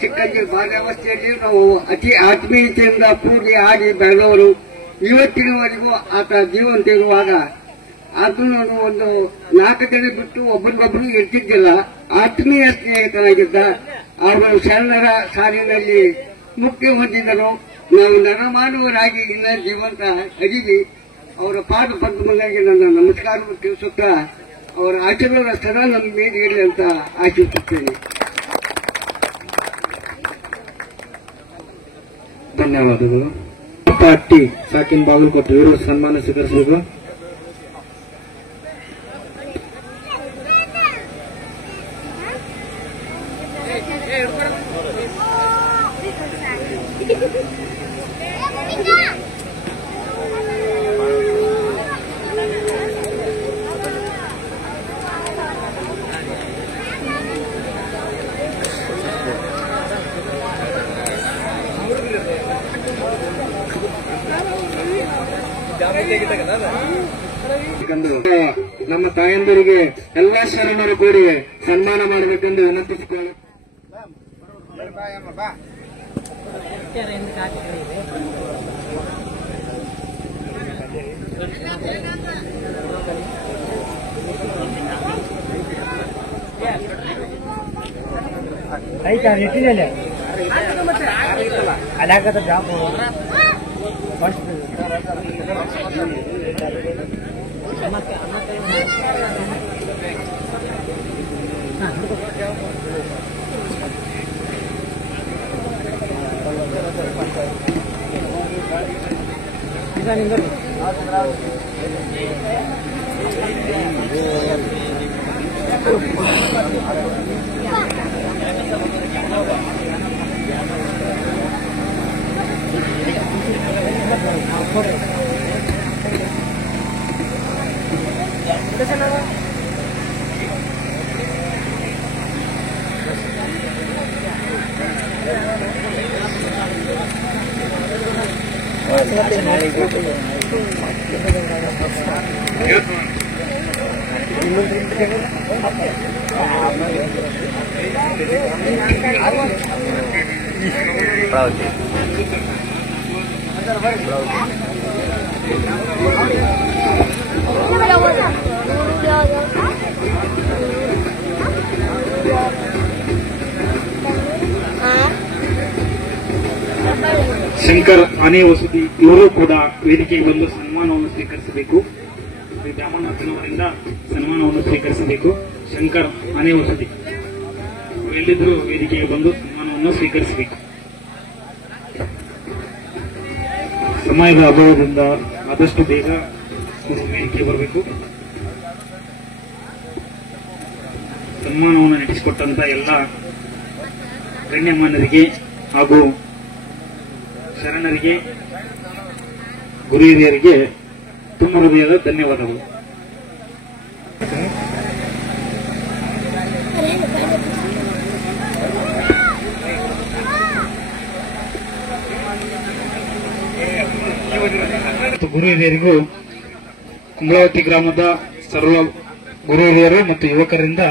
ಚಿಕ್ಕಂದಿ ಬಾಲ್ಯಾವಸ್ಥೆಯಲ್ಲಿ ನಾವು ಅತಿ ಆತ್ಮೀಯತೆಯಿಂದ ಕೂಡಿ ಆಡಿ ಬೆಳೆದವರು. ಇವತ್ತಿನವರೆಗೂ ಆತ ಜೀವಂತ ಇರುವಾಗ ಆತನನ್ನು ಒಂದು 4 ಜನ ಬಿಟ್ಟು ಒಬ್ಬರಿಗೊಬ್ಬರು ಇರ್ತಿದ್ದಿಲ್ಲ. ಆತ್ಮೀಯ ಸ್ನೇಹಿತರಾಗಿದ್ದ. ಅವರು ಶರಣರ ಸಾಲಿನಲ್ಲಿ ಮುಕ್ತಿ ಹೊಂದಿದರು. ನಾವು ನರಮಾನವರಾಗಿ ಇನ್ನ ಜೀವಂತ ಅಡಿಗೆ ಅವರ ಪಾದ ಪದ್ಮಗಳಿಗೆ ನನ್ನ ನಮಸ್ಕಾರವನ್ನು ತಿಳಿಸುತ್ತಾ ಅವರ ಆಶೀರ್ವಾದ ಸದಾ ನಮ್ಮ ಮೇಲೆ ಇರಲಿ ಅಂತ ಆಶಿಸುತ್ತೇನೆ. ಧನ್ಯವಾದಗಳು. ಟಿ ಸಾಕಿನ್ ಬಾಗಲಕೋಟೆ ಇವರು ಸನ್ಮಾನ ಸ್ವೀಕರಿಸಬೇಕು. ನಮ್ಮ ತಾಯಂದಿರಿಗೆ ಎಲ್ಲಾ ಶರಣರು ಕೂಡಿ ಸನ್ಮಾನ ಮಾಡಬೇಕೆಂದು ವಿನಂತಿಸಿಕೊಳ್ಳ. ಶಂಕರ್ ಆನೆ ವಸತಿ ಇವರು ಕೂಡ ವೇದಿಕೆಗೆ ಬಂದು ಸನ್ಮಾನವನ್ನು ಸ್ವೀಕರಿಸಬೇಕು. ಶ್ರೀ ಬ್ರಾಹ್ಮಣರವರಿಂದ ಸನ್ಮಾನವನ್ನು ಸ್ವೀಕರಿಸಬೇಕು. ಶಂಕರ್ ಆನೆ ವಸತಿ ಎಲ್ಲಿದ್ದರೂ ವೇದಿಕೆಗೆ ಬಂದು ಸನ್ಮಾನವನ್ನು ಸ್ವೀಕರಿಸಬೇಕು. ಸಮಯದ ಅಭಾವದಿಂದ ಆದಷ್ಟು ಬೇಗ ವೇದಿಕೆಗೆ ಬರಬೇಕು. ಸನ್ಮಾನವನ್ನು ನಡೆಸಿಕೊಟ್ಟಂತ ಎಲ್ಲ ಗಣ್ಯಮಾನ್ಯರಿಗೆ ಹಾಗೂ ಶರಣರಿಗೆ, ಗುರು ಹಿರಿಯರಿಗೆ ತುಂಬ ಹೃದಯದ ಧನ್ಯವಾದಗಳು. ಗುರು ಹಿರಿಯರಿಗೂ ಕುಂಬಳವತಿ ಗ್ರಾಮದ ಸರ್ವ ಗುರು ಹಿರಿಯರು ಮತ್ತು ಯುವಕರಿಂದ